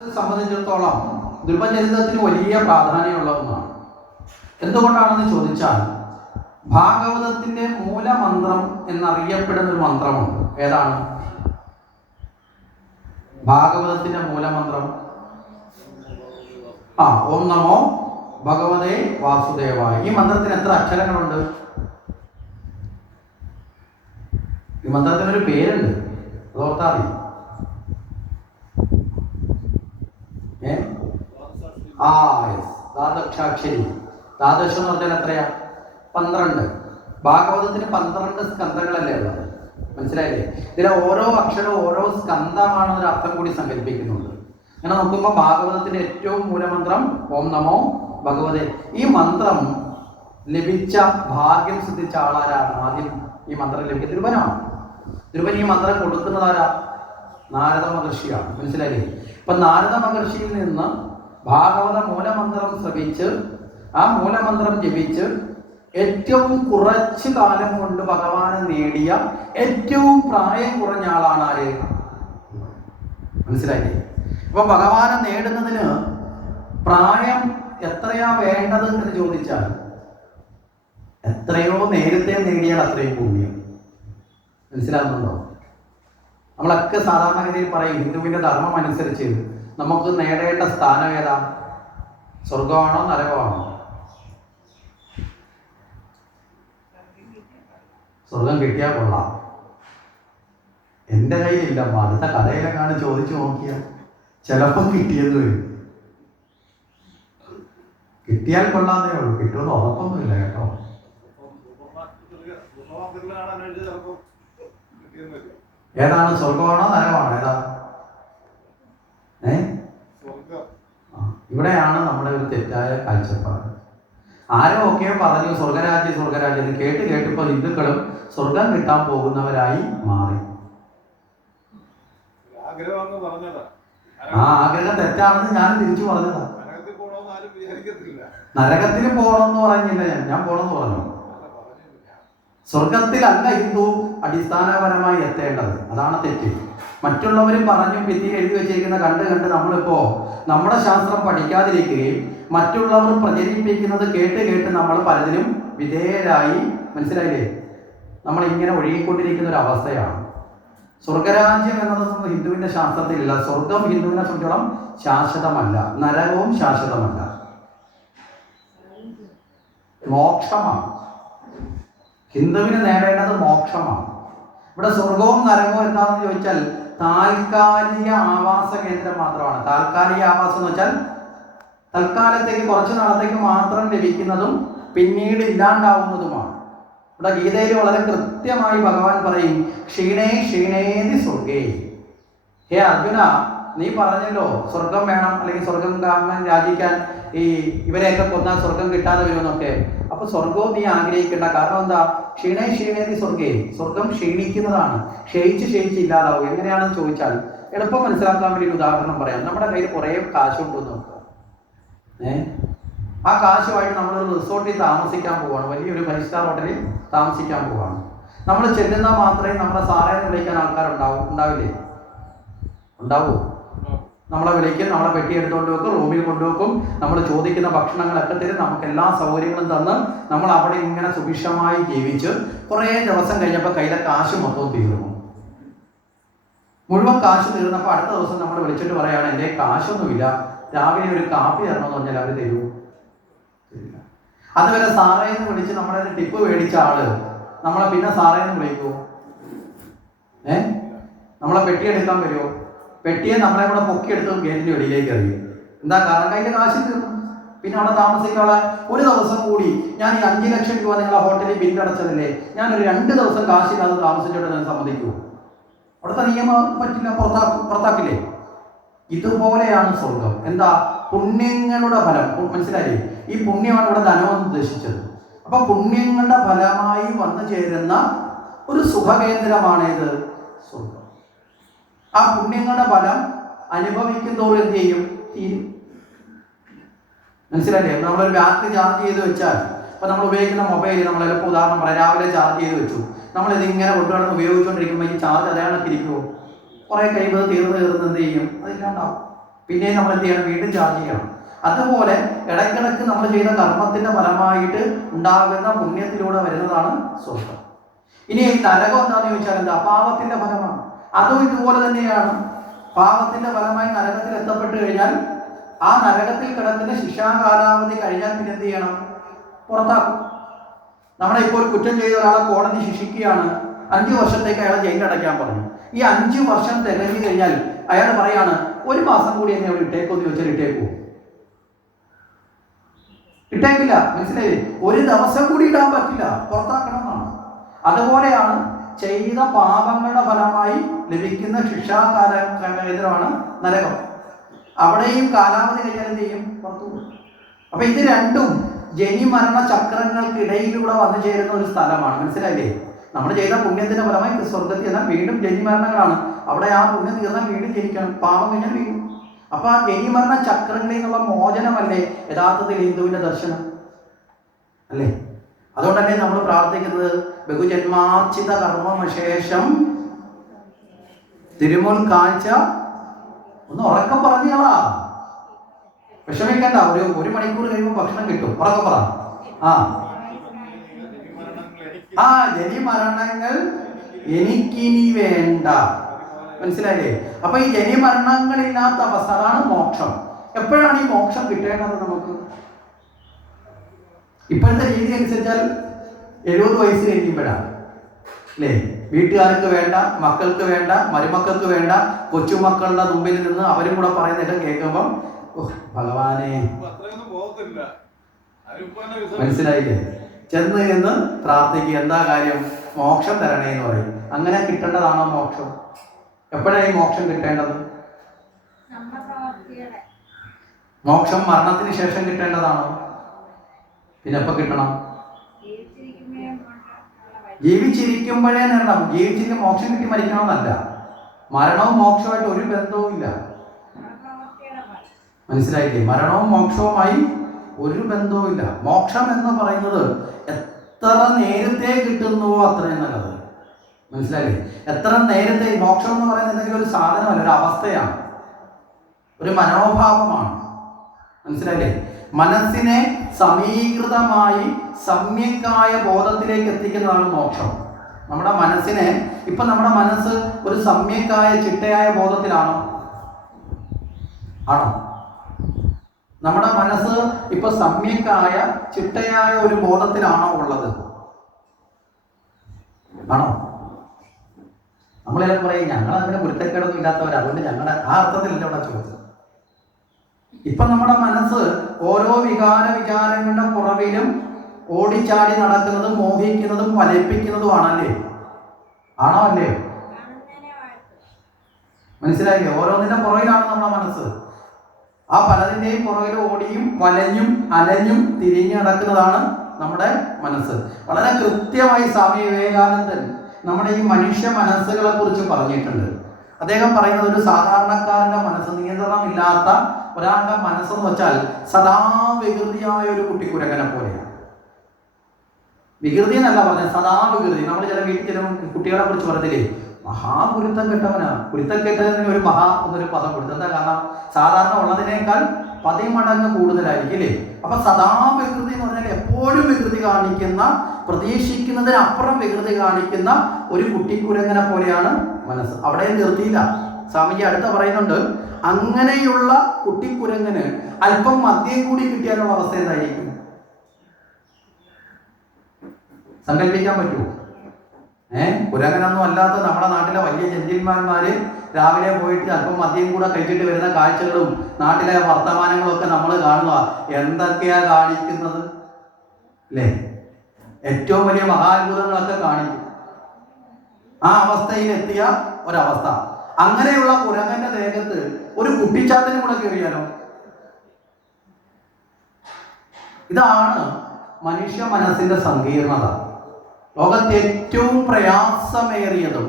സംബന്ധിച്ചിടത്തോളം ധ്രുവചരിതത്തിന് വലിയ പ്രാധാന്യമുള്ള ഒന്നാണ്. എന്തുകൊണ്ടാണെന്ന് ചോദിച്ചാൽ ഭാഗവതത്തിന്റെ മൂലമന്ത്രം എന്നറിയപ്പെടുന്ന ഒരു മന്ത്രമുണ്ട്. ഏതാണ് ഭാഗവതത്തിന്റെ മൂലമന്ത്രം? ഓം നമോ ഭഗവതേ വാസുദേവായ. ഈ മന്ത്രത്തിന് എത്ര അക്ഷരങ്ങളുണ്ട്? ഈ മന്ത്രത്തിനൊരു പേരുണ്ട്, അതോർത്താ മതി. ദ്വാദശാക്ഷരി. ദ്വാദശം എന്ന് പറഞ്ഞാൽ എത്രയാ? 12. ഭാഗവതത്തിന് 12 സ്കന്ധങ്ങളല്ലേ ഉള്ളത്, മനസ്സിലായില്ലേ? ഇതിലെ ഓരോ അക്ഷരവും ഓരോ സ്കന്ധമാണെന്നൊരു അർത്ഥം കൂടി സങ്കല്പിക്കുന്നുണ്ട്. അങ്ങനെ നോക്കുമ്പോൾ ഭാഗവതത്തിന്റെ ഏറ്റവും മൂലമന്ത്രം ഓം നമോ ഭഗവതേ. ഈ മന്ത്രം ലഭിച്ച ഭാഗ്യം സിദ്ധിച്ച ആളാരാണ്? ആദ്യം ഈ മന്ത്രം ലഭിക്കുക ധ്രുവനാണ്. ധ്രുവൻ ഈ മന്ത്രം കൊടുക്കുന്നതാരാ? നാരദ മഹർഷിയാണ്, മനസ്സിലായില്ലേ? അപ്പൊ നാരദ മഹർഷിയിൽ നിന്ന് ഭാഗവത മൂലമന്ത്രം ശ്രവിച്ച് ആ മൂലമന്ത്രം ജപിച്ച് ഏറ്റവും കുറച്ചു കാലം കൊണ്ട് ഭഗവാനെ നേടിയ ഏറ്റവും പ്രായം കുറഞ്ഞ ആളാണ് ആര്? മനസ്സിലായില്ലേ? അപ്പൊ ഭഗവാനെ നേടുന്നതിന് പ്രായം എത്രയാ വേണ്ടത് എന്ന് ചോദിച്ചാൽ എത്രയോ നേരത്തെ നേടിയാൽ അത്രയും പുണ്യം. മനസ്സിലാകുന്നുണ്ടോ? നമ്മളൊക്കെ സാധാരണഗതിയിൽ പറയും ഹിന്ദുവിന്റെ ധർമ്മം അനുസരിച്ച് നമുക്ക് നേടേണ്ട സ്ഥാനം ഏതാ? സ്വർഗമാണോ നരകമാണോ? സ്വർഗം കിട്ടിയാൽ കൊള്ളാം. എൻ്റെ കയ്യിലില്ല. അടുത്ത കഥയിലെങ്ങാണ് ചോദിച്ചു നോക്കിയാൽ ചിലപ്പം കിട്ടിയെന്ന് വരും. കിട്ടിയാൽ കൊള്ളാന്നേ ഉള്ളൂ, കിട്ടുമെന്ന് ഉറപ്പൊന്നുമില്ല കേട്ടോ. ഏതാണ്? സ്വർഗമാണോ നരകമാണോ? ഏതാ? ഇവിടെയാണ് നമ്മുടെ ഒരു തെറ്റായ കാഴ്ചപ്പാട്. ആരോ ഒക്കെ പറഞ്ഞു സ്വർഗരാജ്യം കേട്ടിപ്പോൾ ഹിന്ദുക്കളും സ്വർഗം കിട്ടാൻ പോകുന്നവരായി മാറി. ആഗ്രഹം തെറ്റാണെന്ന് ഞാൻ തിരിച്ചു പറഞ്ഞതാ. നരകത്തിന് പോകണമെന്ന് പറഞ്ഞില്ല, ഞാൻ പോകണമെന്ന് പറഞ്ഞു. സ്വർഗത്തിലല്ല ഹിന്ദു അടിസ്ഥാനപരമായി എത്തേണ്ടത്, അതാണ് തെറ്റ്. മറ്റുള്ളവരും പറഞ്ഞും ഭിത്തി എഴുതി വെച്ചിരിക്കുന്ന കണ്ട് നമ്മളിപ്പോ നമ്മുടെ ശാസ്ത്രം പഠിക്കാതിരിക്കുകയും മറ്റുള്ളവർ പ്രചരിപ്പിക്കുന്നത് കേട്ട് നമ്മൾ പലതിലും വിധേയരായി, മനസ്സിലായില്ലേ? നമ്മൾ ഇങ്ങനെ ഒഴുകിക്കൊണ്ടിരിക്കുന്ന ഒരു അവസ്ഥയാണ്. സ്വർഗരാജ്യം എന്നതൊന്നും ഹിന്ദുവിന്റെ ശാസ്ത്രത്തിലില്ല. സ്വർഗം ഹിന്ദുവിനെ സംബന്ധിച്ചോളം ശാശ്വതമല്ല, നരകവും ശാശ്വതമല്ല, മോക്ഷമാണ്. ഹിന്ദുവിന് നേടേണ്ടത് മോക്ഷമാണ്. ഇവിടെ സ്വർഗവും നരകവും എന്താണെന്ന് ചോദിച്ചാൽ താൽക്കാലിക ആവാസ കേന്ദ്രം മാത്രമാണ്. താൽക്കാലിക ആവാസം എന്ന് വെച്ചാൽ തൽക്കാലത്തേക്ക് കുറച്ച് നാളത്തേക്ക് മാത്രം ലഭിക്കുന്നതും പിന്നീട് ഇല്ലാണ്ടാവുന്നതുമാണ്. ഇവിടെ ഗീതയിൽ വളരെ കൃത്യമായി ഭഗവാൻ പറയും ക്ഷീണേതി സ്വർഗേ. ഹേ അർജുന, നീ പറഞ്ഞല്ലോ സ്വർഗം വേണം, അല്ലെങ്കിൽ സ്വർഗം കാണാൻ രാജിക്കാൻ ഈ ഇവരെയൊക്കെ കൊന്നാൽ സ്വർഗം കിട്ടാതെ വരുമെന്നൊക്കെ. അപ്പൊ സ്വർഗവും നീ ആഗ്രഹിക്കേണ്ട. കാരണം എന്താ? ക്ഷീണേതി സ്വർഗേ. സ്വർഗം ക്ഷീണിക്കുന്നതാണ്, ക്ഷയിച്ച് ഇല്ലാതാവും. എങ്ങനെയാണെന്ന് ചോദിച്ചാൽ എളുപ്പം മനസ്സിലാക്കാൻ വേണ്ടി ഒരു ഉദാഹരണം പറയാം. നമ്മുടെ കയ്യിൽ കുറേ കാശുണ്ടെന്ന് നോക്കുക. ആ കാശുമായിട്ട് നമ്മളൊരു റിസോർട്ടിൽ താമസിക്കാൻ പോവുകയാണ്, വലിയൊരു 5 സ്റ്റാർ ഹോട്ടലിൽ താമസിക്കാൻ പോവുകയാണ്. നമ്മൾ ചെല്ലുന്ന മാത്രമേ നമ്മളെ സാറേന്ന് വിളിക്കാൻ ഉണ്ടാവില്ലേ? ഉണ്ടാവൂ. നമ്മളെ വിളിക്കും, നമ്മളെ പെട്ടി എടുത്തുകൊണ്ട് വെക്കും, റൂമിൽ കൊണ്ടുവെക്കും, നമ്മൾ ചോദിക്കുന്ന ഭക്ഷണങ്ങളൊക്കെ തരും, നമുക്ക് എല്ലാ സൗകര്യങ്ങളും തന്ന് നമ്മൾ അവിടെ ഇങ്ങനെ സുഭിക്ഷമായി ജീവിച്ച് കുറേ ദിവസം കഴിഞ്ഞപ്പോൾ കയ്യിലെ കാശ് മൊത്തം തീർന്നു. മുഴുവൻ കാശ് തീർന്നപ്പോൾ അടുത്ത ദിവസം നമ്മൾ വിളിച്ചിട്ട് പറയാണ് എൻ്റെ കാശൊന്നുമില്ല, രാവിലെ ഒരു കാപ്പി തരണമെന്ന് പറഞ്ഞാൽ അവർ തരൂ? അതുവരെ സാറേന്ന് വിളിച്ച് നമ്മളെ ടിപ്പ് മേടിച്ച ആള് നമ്മളെ പിന്നെ സാറേന്ന് വിളിക്കുമോ? നമ്മളെ പെട്ടി എടുക്കാൻ വരുമോ? പെട്ടിയെ നമ്മളെ കൂടെ പൊക്കിയെടുത്ത് ഗേറ്റിന്റെ വെളിയിലേക്ക് എറിയും. എന്താ കാരണം? കയ്യിലെ കാശ് തീർന്നു. പിന്നെ അവിടെ താമസിക്കാനുള്ള ഒരു ദിവസം കൂടി ഞാൻ ഈ 5 ലക്ഷം രൂപ നിങ്ങളെ ഹോട്ടലിൽ ബില്ലടച്ചതല്ലേ, ഞാനൊരു 2 ദിവസം കാശില്ലാതെ താമസിച്ചോട്ടെ ഞാൻ സമ്മതിക്കുമോ? അവിടുത്തെ നിയമം പറ്റില്ല, പുറത്താക്കില്ലേ? ഇതുപോലെയാണ് സ്വർഗം. എന്താ? പുണ്യങ്ങളുടെ ഫലം. മനസ്സിലായില്ലേ? ഈ പുണ്യമാണ് ഇവിടെ ധനമെന്ന് ഉദ്ദേശിച്ചത്. അപ്പൊ പുണ്യങ്ങളുടെ ഫലമായി വന്നു ചേരുന്ന ഒരു സുഖകേന്ദ്രമാണേത്? സ്വർഗം. ആ പുണ്യങ്ങളുടെ ഫലം അനുഭവിക്കുന്നതോറും എന്ത് ചെയ്യും? തീരും. മനസ്സിലായില്ലേ? നമ്മളൊരു ബാറ്ററി ചാർജ് ചെയ്ത് വെച്ചാൽ, ഇപ്പൊ നമ്മൾ ഉപയോഗിക്കുന്ന മൊബൈൽ, നമ്മൾ ചിലപ്പോൾ ഉദാഹരണം പറയാം, രാവിലെ ചാർജ് ചെയ്ത് വെച്ചു, നമ്മളിതിങ്ങനെ കൊണ്ടുവന്ന് ഉപയോഗിച്ചുകൊണ്ടിരിക്കുമ്പോൾ ഈ ചാർജ് അതേ കണക്കിരിക്കുമോ? കുറെ കഴിയുമ്പോൾ തീർന്ന് എന്ത് ചെയ്യും? അതില്ലാണ്ടാവും. പിന്നെ നമ്മൾ എന്ത് ചെയ്യണം? വീണ്ടും ചാർജ് ചെയ്യണം. അതുപോലെ ഇടയ്ക്കിടയ്ക്ക് നമ്മൾ ചെയ്ത കർമ്മത്തിന്റെ ഫലമായിട്ട് ഉണ്ടാകുന്ന പുണ്യത്തിലൂടെ വരുന്നതാണ് സ്വർഗം. ഇനി നരകം എന്താണെന്ന് ചോദിച്ചാൽ എന്താ? പാപത്തിന്റെ ഫലമാണ്. അതും ഇതുപോലെ തന്നെയാണ്. പാപത്തിന്റെ ഫലമായി നരകത്തിൽ എത്തപ്പെട്ട് കഴിഞ്ഞാൽ ആ നരകത്തിൽ കിടക്കുന്ന ശിക്ഷാ കാലാവധി കഴിഞ്ഞാൽ പിന്നെ എന്ത് ചെയ്യണം? പുറത്താക്കും. നമ്മളെ ഇപ്പോൾ കുറ്റം ചെയ്ത ഒരാളെ കോടതി ശിക്ഷിക്കുകയാണ്, 5 വർഷത്തേക്ക് അയാളെ ജയിലിൽ അടയ്ക്കാൻ പറഞ്ഞു. ഈ 5 വർഷം തികഞ്ഞു കഴിഞ്ഞാൽ അയാൾ പറയാണ്, 1 മാസം കൂടി എന്നെ അവിടെ ഇട്ടേക്കോന്ന് ചോദിച്ചാൽ ഇട്ടേക്കോ? ഇട്ടേക്കില്ല. മനസ്സിലായില്ലേ? 1 ദിവസം കൂടി ഇടാൻ പറ്റില്ല, പുറത്താക്കണം എന്നാണ്. അതുപോലെയാണ് ചെയ്ത പാപങ്ങളുടെ ഫലമായി ലഭിക്കുന്ന ശിക്ഷാകാലമാണ് നരകം. അവിടെയും കാലാവധി കഴിഞ്ഞാൽ എന്ത് ചെയ്യും? പുറത്തു. അപ്പൊ ഇത് രണ്ടും ജനിമരണ ചക്രങ്ങൾക്കിടയിലൂടെ വന്നു ചേരുന്ന ഒരു സ്ഥലമാണ്. മനസ്സിലായില്ലേ? നമ്മൾ ചെയ്ത പുണ്യത്തിന്റെ ഫലമായി സ്വർഗത്തിൽ എന്നാൽ വീണ്ടും ജനിമരണങ്ങളാണ്. അവിടെ ആ പുണ്യം തീർന്നാൽ വീണ്ടും ജനിക്കണം, പാപം കഴിഞ്ഞാൽ വീണ്ടും. അപ്പൊ ആ ജനിമരണ ചക്രങ്ങളിൽ നിന്നുള്ള മോചനമല്ലേ യഥാർത്ഥത്തിൽ ഹിന്ദുവിന്റെ ദർശനം അല്ലേ? അതുകൊണ്ടല്ലേ നമ്മൾ പ്രാർത്ഥിക്കുന്നത് ബഹുജന്മാർച്ചിത കർമ്മശേഷം തിരുമുൽ കാഴ്ച. ഒന്ന് ഉറക്കം പറഞ്ഞാളാ, വിഷമിക്കണ്ട. ഒരു മണിക്കൂർ കഴിയുമ്പോൾ ഭക്ഷണം കിട്ടും. ഉറക്കം പറ. ആ ജനിമരണങ്ങൾ എനിക്കിനി വേണ്ട. മനസ്സിലായില്ലേ? അപ്പൊ ഈ ജനിമരണങ്ങളില്ലാത്ത അവസ്ഥ, അതാണ് മോക്ഷം. എപ്പോഴാണ് ഈ മോക്ഷം കിട്ടേണ്ടത് നമുക്ക്? ഇപ്പോഴത്തെ രീതി അനുസരിച്ചാൽ 70 വയസ്സ് കഴിയുമ്പോഴാണ് അല്ലേ? വീട്ടുകാർക്ക് വേണ്ട, മക്കൾക്ക് വേണ്ട, മരുമക്കൾക്ക് വേണ്ട, കൊച്ചുമക്കളുടെ മുമ്പിൽ നിന്ന് അവരും കൂടെ പറയുന്നതൊക്കെ കേൾക്കുമ്പം ഭഗവാനെ, മനസ്സിലായില്ലേ? ചെന്ന് എന്ന് പ്രാർത്ഥിക്കുക. എന്താ കാര്യം? മോക്ഷം തരണേ എന്ന് പറയും. അങ്ങനെ കിട്ടേണ്ടതാണോ മോക്ഷം? എപ്പോഴാണ് ഈ മോക്ഷം കിട്ടേണ്ടത്? മോക്ഷം മരണത്തിന് ശേഷം കിട്ടേണ്ടതാണോ? പിന്നെ എപ്പോ കിട്ടണം? ജീവിച്ചിരിക്കുമ്പോഴേ നേടണം. ജീവിച്ചിരിക്കും മോക്ഷം കിട്ടി മരിക്കണമെന്നല്ല. മരണവും മോക്ഷവുമായിട്ട് ഒരു ബന്ധവും ഇല്ല. മനസ്സിലായില്ലേ? മരണവും മോക്ഷവുമായി ഒരു ബന്ധവും ഇല്ല. മോക്ഷം എന്ന് പറയുന്നത് എത്ര നേരത്തെ കിട്ടുന്നുവോ അത്രയും നല്ലത്. മനസ്സിലായില്ലേ? എത്ര നേരത്തെ. മോക്ഷം എന്ന് പറയുന്നത് എന്തെങ്കിലും ഒരു സാധനമല്ല, ഒരു അവസ്ഥയാണ്, ഒരു മനോഭാവമാണ്. മനസ്സിലായില്ലേ? മനസ്സിനെ സമീകൃതമായി സമ്യക്കായ ബോധത്തിലേക്ക് എത്തിക്കുന്നതാണ് മോക്ഷം. നമ്മുടെ മനസ്സിനെ, ഇപ്പൊ നമ്മുടെ മനസ്സ് ഒരു സമ്യക്കായ ചിട്ടയായ ബോധത്തിലാണോ? ആണോ? നമ്മുടെ മനസ്സ് ഇപ്പൊ സമ്യക്കായ ചിട്ടയായ ഒരു ബോധത്തിലാണോ ഉള്ളത്? ആണോ? നമ്മളെല്ലാം പറയും ഞങ്ങൾ അങ്ങനെ കുരുത്തക്കേടൊന്നും ഇല്ലാത്തവരാ, അതുകൊണ്ട് ഞങ്ങളുടെ ആ അർത്ഥത്തിലല്ല ഇവിടെ ചോദിച്ചത്. ഇപ്പൊ നമ്മുടെ മനസ്സ് ഓരോ വിചാരങ്ങളുടെ പുറവിലും ഓടിച്ചാടി നടക്കുന്നതും മോഹിക്കുന്നതും ഫലിപ്പിക്കുന്നതുമാണല്ലേ? ആണോ അല്ലേ? മനസ്സിലായില്ലേ? ഓരോന്നിന്റെ പുറകിലാണ് നമ്മുടെ മനസ്സ്. ആ പലതിന്റെയും പുറകിൽ ഓടിയും വലഞ്ഞും അലഞ്ഞും തിരിഞ്ഞു നടക്കുന്നതാണ് നമ്മുടെ മനസ്സ്. വളരെ കൃത്യമായി സ്വാമി വിവേകാനന്ദൻ നമ്മുടെ ഈ മനുഷ്യ മനസ്സുകളെ കുറിച്ച് പറഞ്ഞിട്ടുണ്ട്. അദ്ദേഹം പറയുന്നത് ഒരു സാധാരണക്കാരന്റെ മനസ്സ്, നിയന്ത്രണമില്ലാത്ത ഒരാളുടെ മനസ്സെന്ന് വെച്ചാൽ സദാ വികൃതിയായ ഒരു കുട്ടിക്കുരങ്ങനെ പോലെയാണ്. വികൃതി എന്നല്ല പറഞ്ഞത്, സദാ വികൃതി. നമ്മൾ ചില വീട്ടിൽ ചില കുട്ടികളെ കുറിച്ച് പറഞ്ഞില്ലേ, മഹാകുരുത്തം കെട്ടവനാ. കുരുത്തം കെട്ടതിന് ഒരു മഹാ എന്നൊരു പദം കൊടുത്തു. എന്താ കാരണം? സാധാരണ ഉള്ളതിനേക്കാൾ 10 മടങ്ങ് കൂടുതലായിരിക്കും അല്ലേ? അപ്പൊ സദാ വികൃതി എന്ന് പറഞ്ഞാൽ എപ്പോഴും വികൃതി കാണിക്കുന്ന, പ്രതീക്ഷിക്കുന്നതിനപ്പുറം വികൃതി കാണിക്കുന്ന ഒരു കുട്ടിക്കുരങ്ങനെ പോലെയാണ് മനസ്സ്. അവിടെ നിർത്തിയില്ല. സ്വാമിജി അടുത്ത പറയുന്നുണ്ട്, അങ്ങനെയുള്ള കുട്ടിക്കുരങ്ങനെ അല്പം മദ്യം കൂടി കിട്ടിയാലുള്ള അവസ്ഥ എന്തായിരിക്കും? സങ്കല്പിക്കാൻ പറ്റുമോ? കുരങ്ങനൊന്നും അല്ലാത്ത നമ്മുടെ നാട്ടിലെ വലിയ ജന്റിൽമാന്മാര് രാവിലെ പോയിട്ട് അല്പം മദ്യം കൂടെ കഴിച്ചിട്ട് വരുന്ന കാഴ്ചകളും നാട്ടിലെ വർത്തമാനങ്ങളും ഒക്കെ നമ്മൾ കാണുക. എന്തൊക്കെയാ കാണിക്കുന്നത് അല്ലേ? ഏറ്റവും വലിയ മഹാത്ഭുതങ്ങളൊക്കെ കാണിക്കും. ആ അവസ്ഥയിലെത്തിയ ഒരവസ്ഥ. അങ്ങനെയുള്ള കുരങ്ങന്റെ ദേഹത്ത് ഒരു കുട്ടിച്ചാത്തനും കൂടെ കയറിയാലോ? ഇതാണ് മനുഷ്യ മനസ്സിന്റെ സങ്കീർണത. ലോകത്തെ ഏറ്റവും പ്രയാസമേറിയതും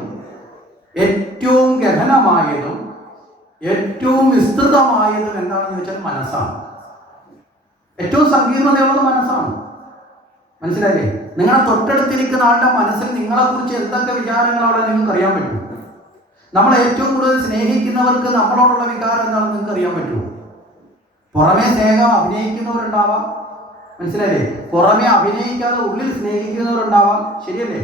ഏറ്റവും ഗഹനമായതും ഏറ്റവും വിസ്തൃതമായതും എന്താണെന്ന് ചോദിച്ചാൽ മനസ്സാണ്. ഏറ്റവും സങ്കീർണതയുള്ളത് മനസ്സാണ്. മനസ്സിലായില്ലേ? നിങ്ങളെ തൊട്ടടുത്തിരിക്കുന്ന ആളുടെ മനസ്സിൽ നിങ്ങളെക്കുറിച്ച് എന്തൊക്കെ വിചാരങ്ങളാണ് നിങ്ങൾക്ക് അറിയാൻ പറ്റും. നമ്മൾ ഏറ്റവും കൂടുതൽ സ്നേഹിക്കുന്നവർക്ക് നമ്മളോടുള്ള വികാരം എന്താണെന്ന് നിങ്ങൾക്ക് അറിയാൻ പറ്റുമോ? പുറമേ സ്നേഹം അഭിനയിക്കുന്നവരുണ്ടാവാം, മനസ്സിലായില്ലേ? പുറമേ അഭിനയിക്കാതെ ഉള്ളിൽ സ്നേഹിക്കുന്നവരുണ്ടാവാം, ശരിയല്ലേ?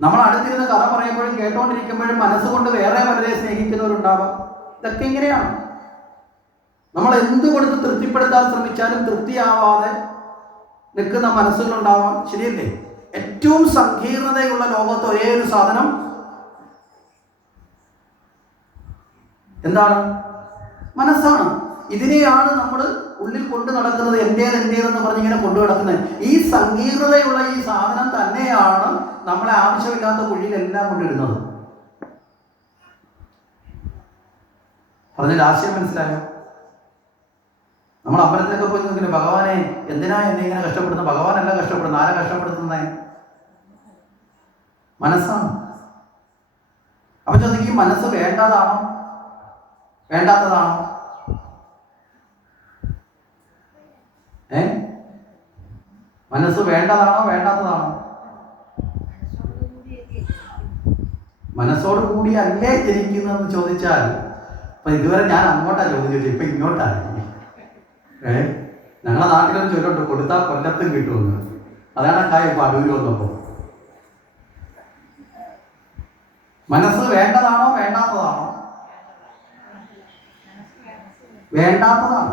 നമ്മൾ അടുത്തിരുന്ന് കഥ പറയുമ്പോഴും കേട്ടോണ്ടിരിക്കുമ്പോഴും മനസ്സുകൊണ്ട് വേറെ പലരെ സ്നേഹിക്കുന്നവരുണ്ടാവാം. ഇതൊക്കെ ഇങ്ങനെയാണ്. നമ്മൾ എന്ത് കൊടുത്ത് തൃപ്തിപ്പെടുത്താൻ ശ്രമിച്ചാലും തൃപ്തിയാവാതെ നിൽക്കുന്ന മനസ്സുകളുണ്ടാവാം, ശരിയല്ലേ? ഏറ്റവും സങ്കീർണതയുള്ള ലോകത്ത് ഒരേ ഒരു സാധനം എന്താണ്? മനസ്സാണ്. ഇതിനെയാണ് നമ്മൾ ഉള്ളിൽ കൊണ്ടു നടക്കുന്നത്. എന്റേതെന്ന് പറഞ്ഞിങ്ങനെ കൊണ്ടു നടക്കുന്നത്. ഈ സങ്കീർണതയുള്ള ഈ സാധനം തന്നെയാണ് നമ്മളെ ആവശ്യമില്ലാത്ത കുഴിയിലെല്ലാം കൊണ്ടിടുന്നത്. പറഞ്ഞതിന്റെ ആശയം മനസ്സിലായോ? നമ്മൾ അമ്പലത്തിലൊക്കെ പോയി നോക്കില്ല, ഭഗവാനെ എന്തിനാ എന്നെ ഇങ്ങനെ കഷ്ടപ്പെടുന്നത്? ഭഗവാനല്ല കഷ്ടപ്പെടുന്നത്. ആരാ കഷ്ടപ്പെടുത്തുന്നേ? മനസ്സാണ്. അപ്പൊ ചോദിക്കും, മനസ്സ് വേണ്ടതാണോ വേണ്ടാത്തതാണോ? മനസ്സ് വേണ്ടതാണോ വേണ്ടാത്തതാണോ? മനസ്സോട് കൂടി അല്ലേ ജനിക്കുന്നതെന്ന് ചോദിച്ചാൽ, അപ്പൊ ഇതുവരെ ഞാൻ അങ്ങോട്ടാ ചോദിച്ചത്, ഇപ്പൊ ഇങ്ങോട്ടാണ്. ഞങ്ങളുടെ നാട്ടിലൊരു ചൊല്ലുണ്ട്, കൊടുത്താൽ കൊല്ലത്തും കിട്ടുമെന്ന്. അതാണ് കാര്യം. ഇപ്പൊ അടൂര് വന്നപ്പോ മനസ്സ് വേണ്ടതാണോ വേണ്ടാത്തതാണോ? വേണ്ടാത്തതാണ്.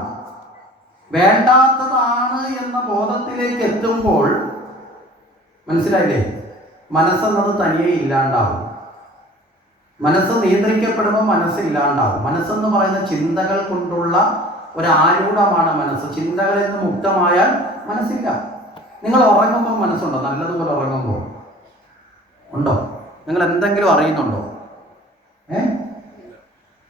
വേണ്ടാത്തതാണ് എന്ന ബോധത്തിലേക്ക് എത്തുമ്പോൾ മനസ്സിലായില്ലേ, മനസ്സെന്നത് തനിയെ ഇല്ലാണ്ടാവും. മനസ്സ് നിയന്ത്രിക്കപ്പെടുമ്പോൾ മനസ്സില്ലാണ്ടാവും. മനസ്സെന്ന് പറയുന്ന ചിന്തകൾ കൊണ്ടുള്ള ഒരാരൂഢമാണ് മനസ്സ്. ചിന്തകളിൽ നിന്ന് മുക്തമായാൽ മനസ്സില്ല. നിങ്ങൾ ഉറങ്ങുമ്പോൾ മനസ്സുണ്ടോ? നല്ലതുപോലെ ഉറങ്ങുമ്പോൾ ഉണ്ടോ? നിങ്ങൾ എന്തെങ്കിലും അറിയുന്നുണ്ടോ?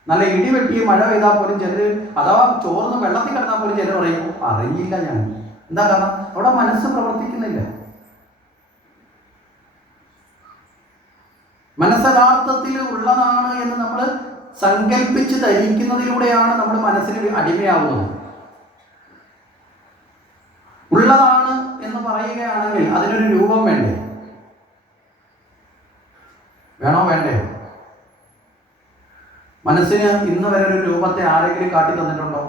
നല്ല ഇടിവെട്ടി മഴ പെയ്താൽ പോലും ചിലർ, അഥവാ ചോർന്ന് വെള്ളത്തിൽ കിടന്നാൽ പോലും ചിലർ പറയും അറിയില്ല ഞാൻ. എന്താ കാരണം? അവിടെ മനസ്സ് പ്രവർത്തിക്കുന്നില്ല. മനസ്സരാർത്ഥത്തിൽ ഉള്ളതാണ് എന്ന് നമ്മൾ സങ്കല്പിച്ച് ധരിക്കുന്നതിലൂടെയാണ് നമ്മൾ മനസ്സിന് അടിമയാവുന്നത്. ഉള്ളതാണ് എന്ന് പറയുകയാണെങ്കിൽ അതിനൊരു രൂപം വേണ്ടേ? വേണോ വേണ്ടേ? മനസ്സിന് ഇന്ന് വരെ ഒരു രൂപത്തെ ആരെങ്കിലും കാട്ടി തന്നിട്ടുണ്ടോ?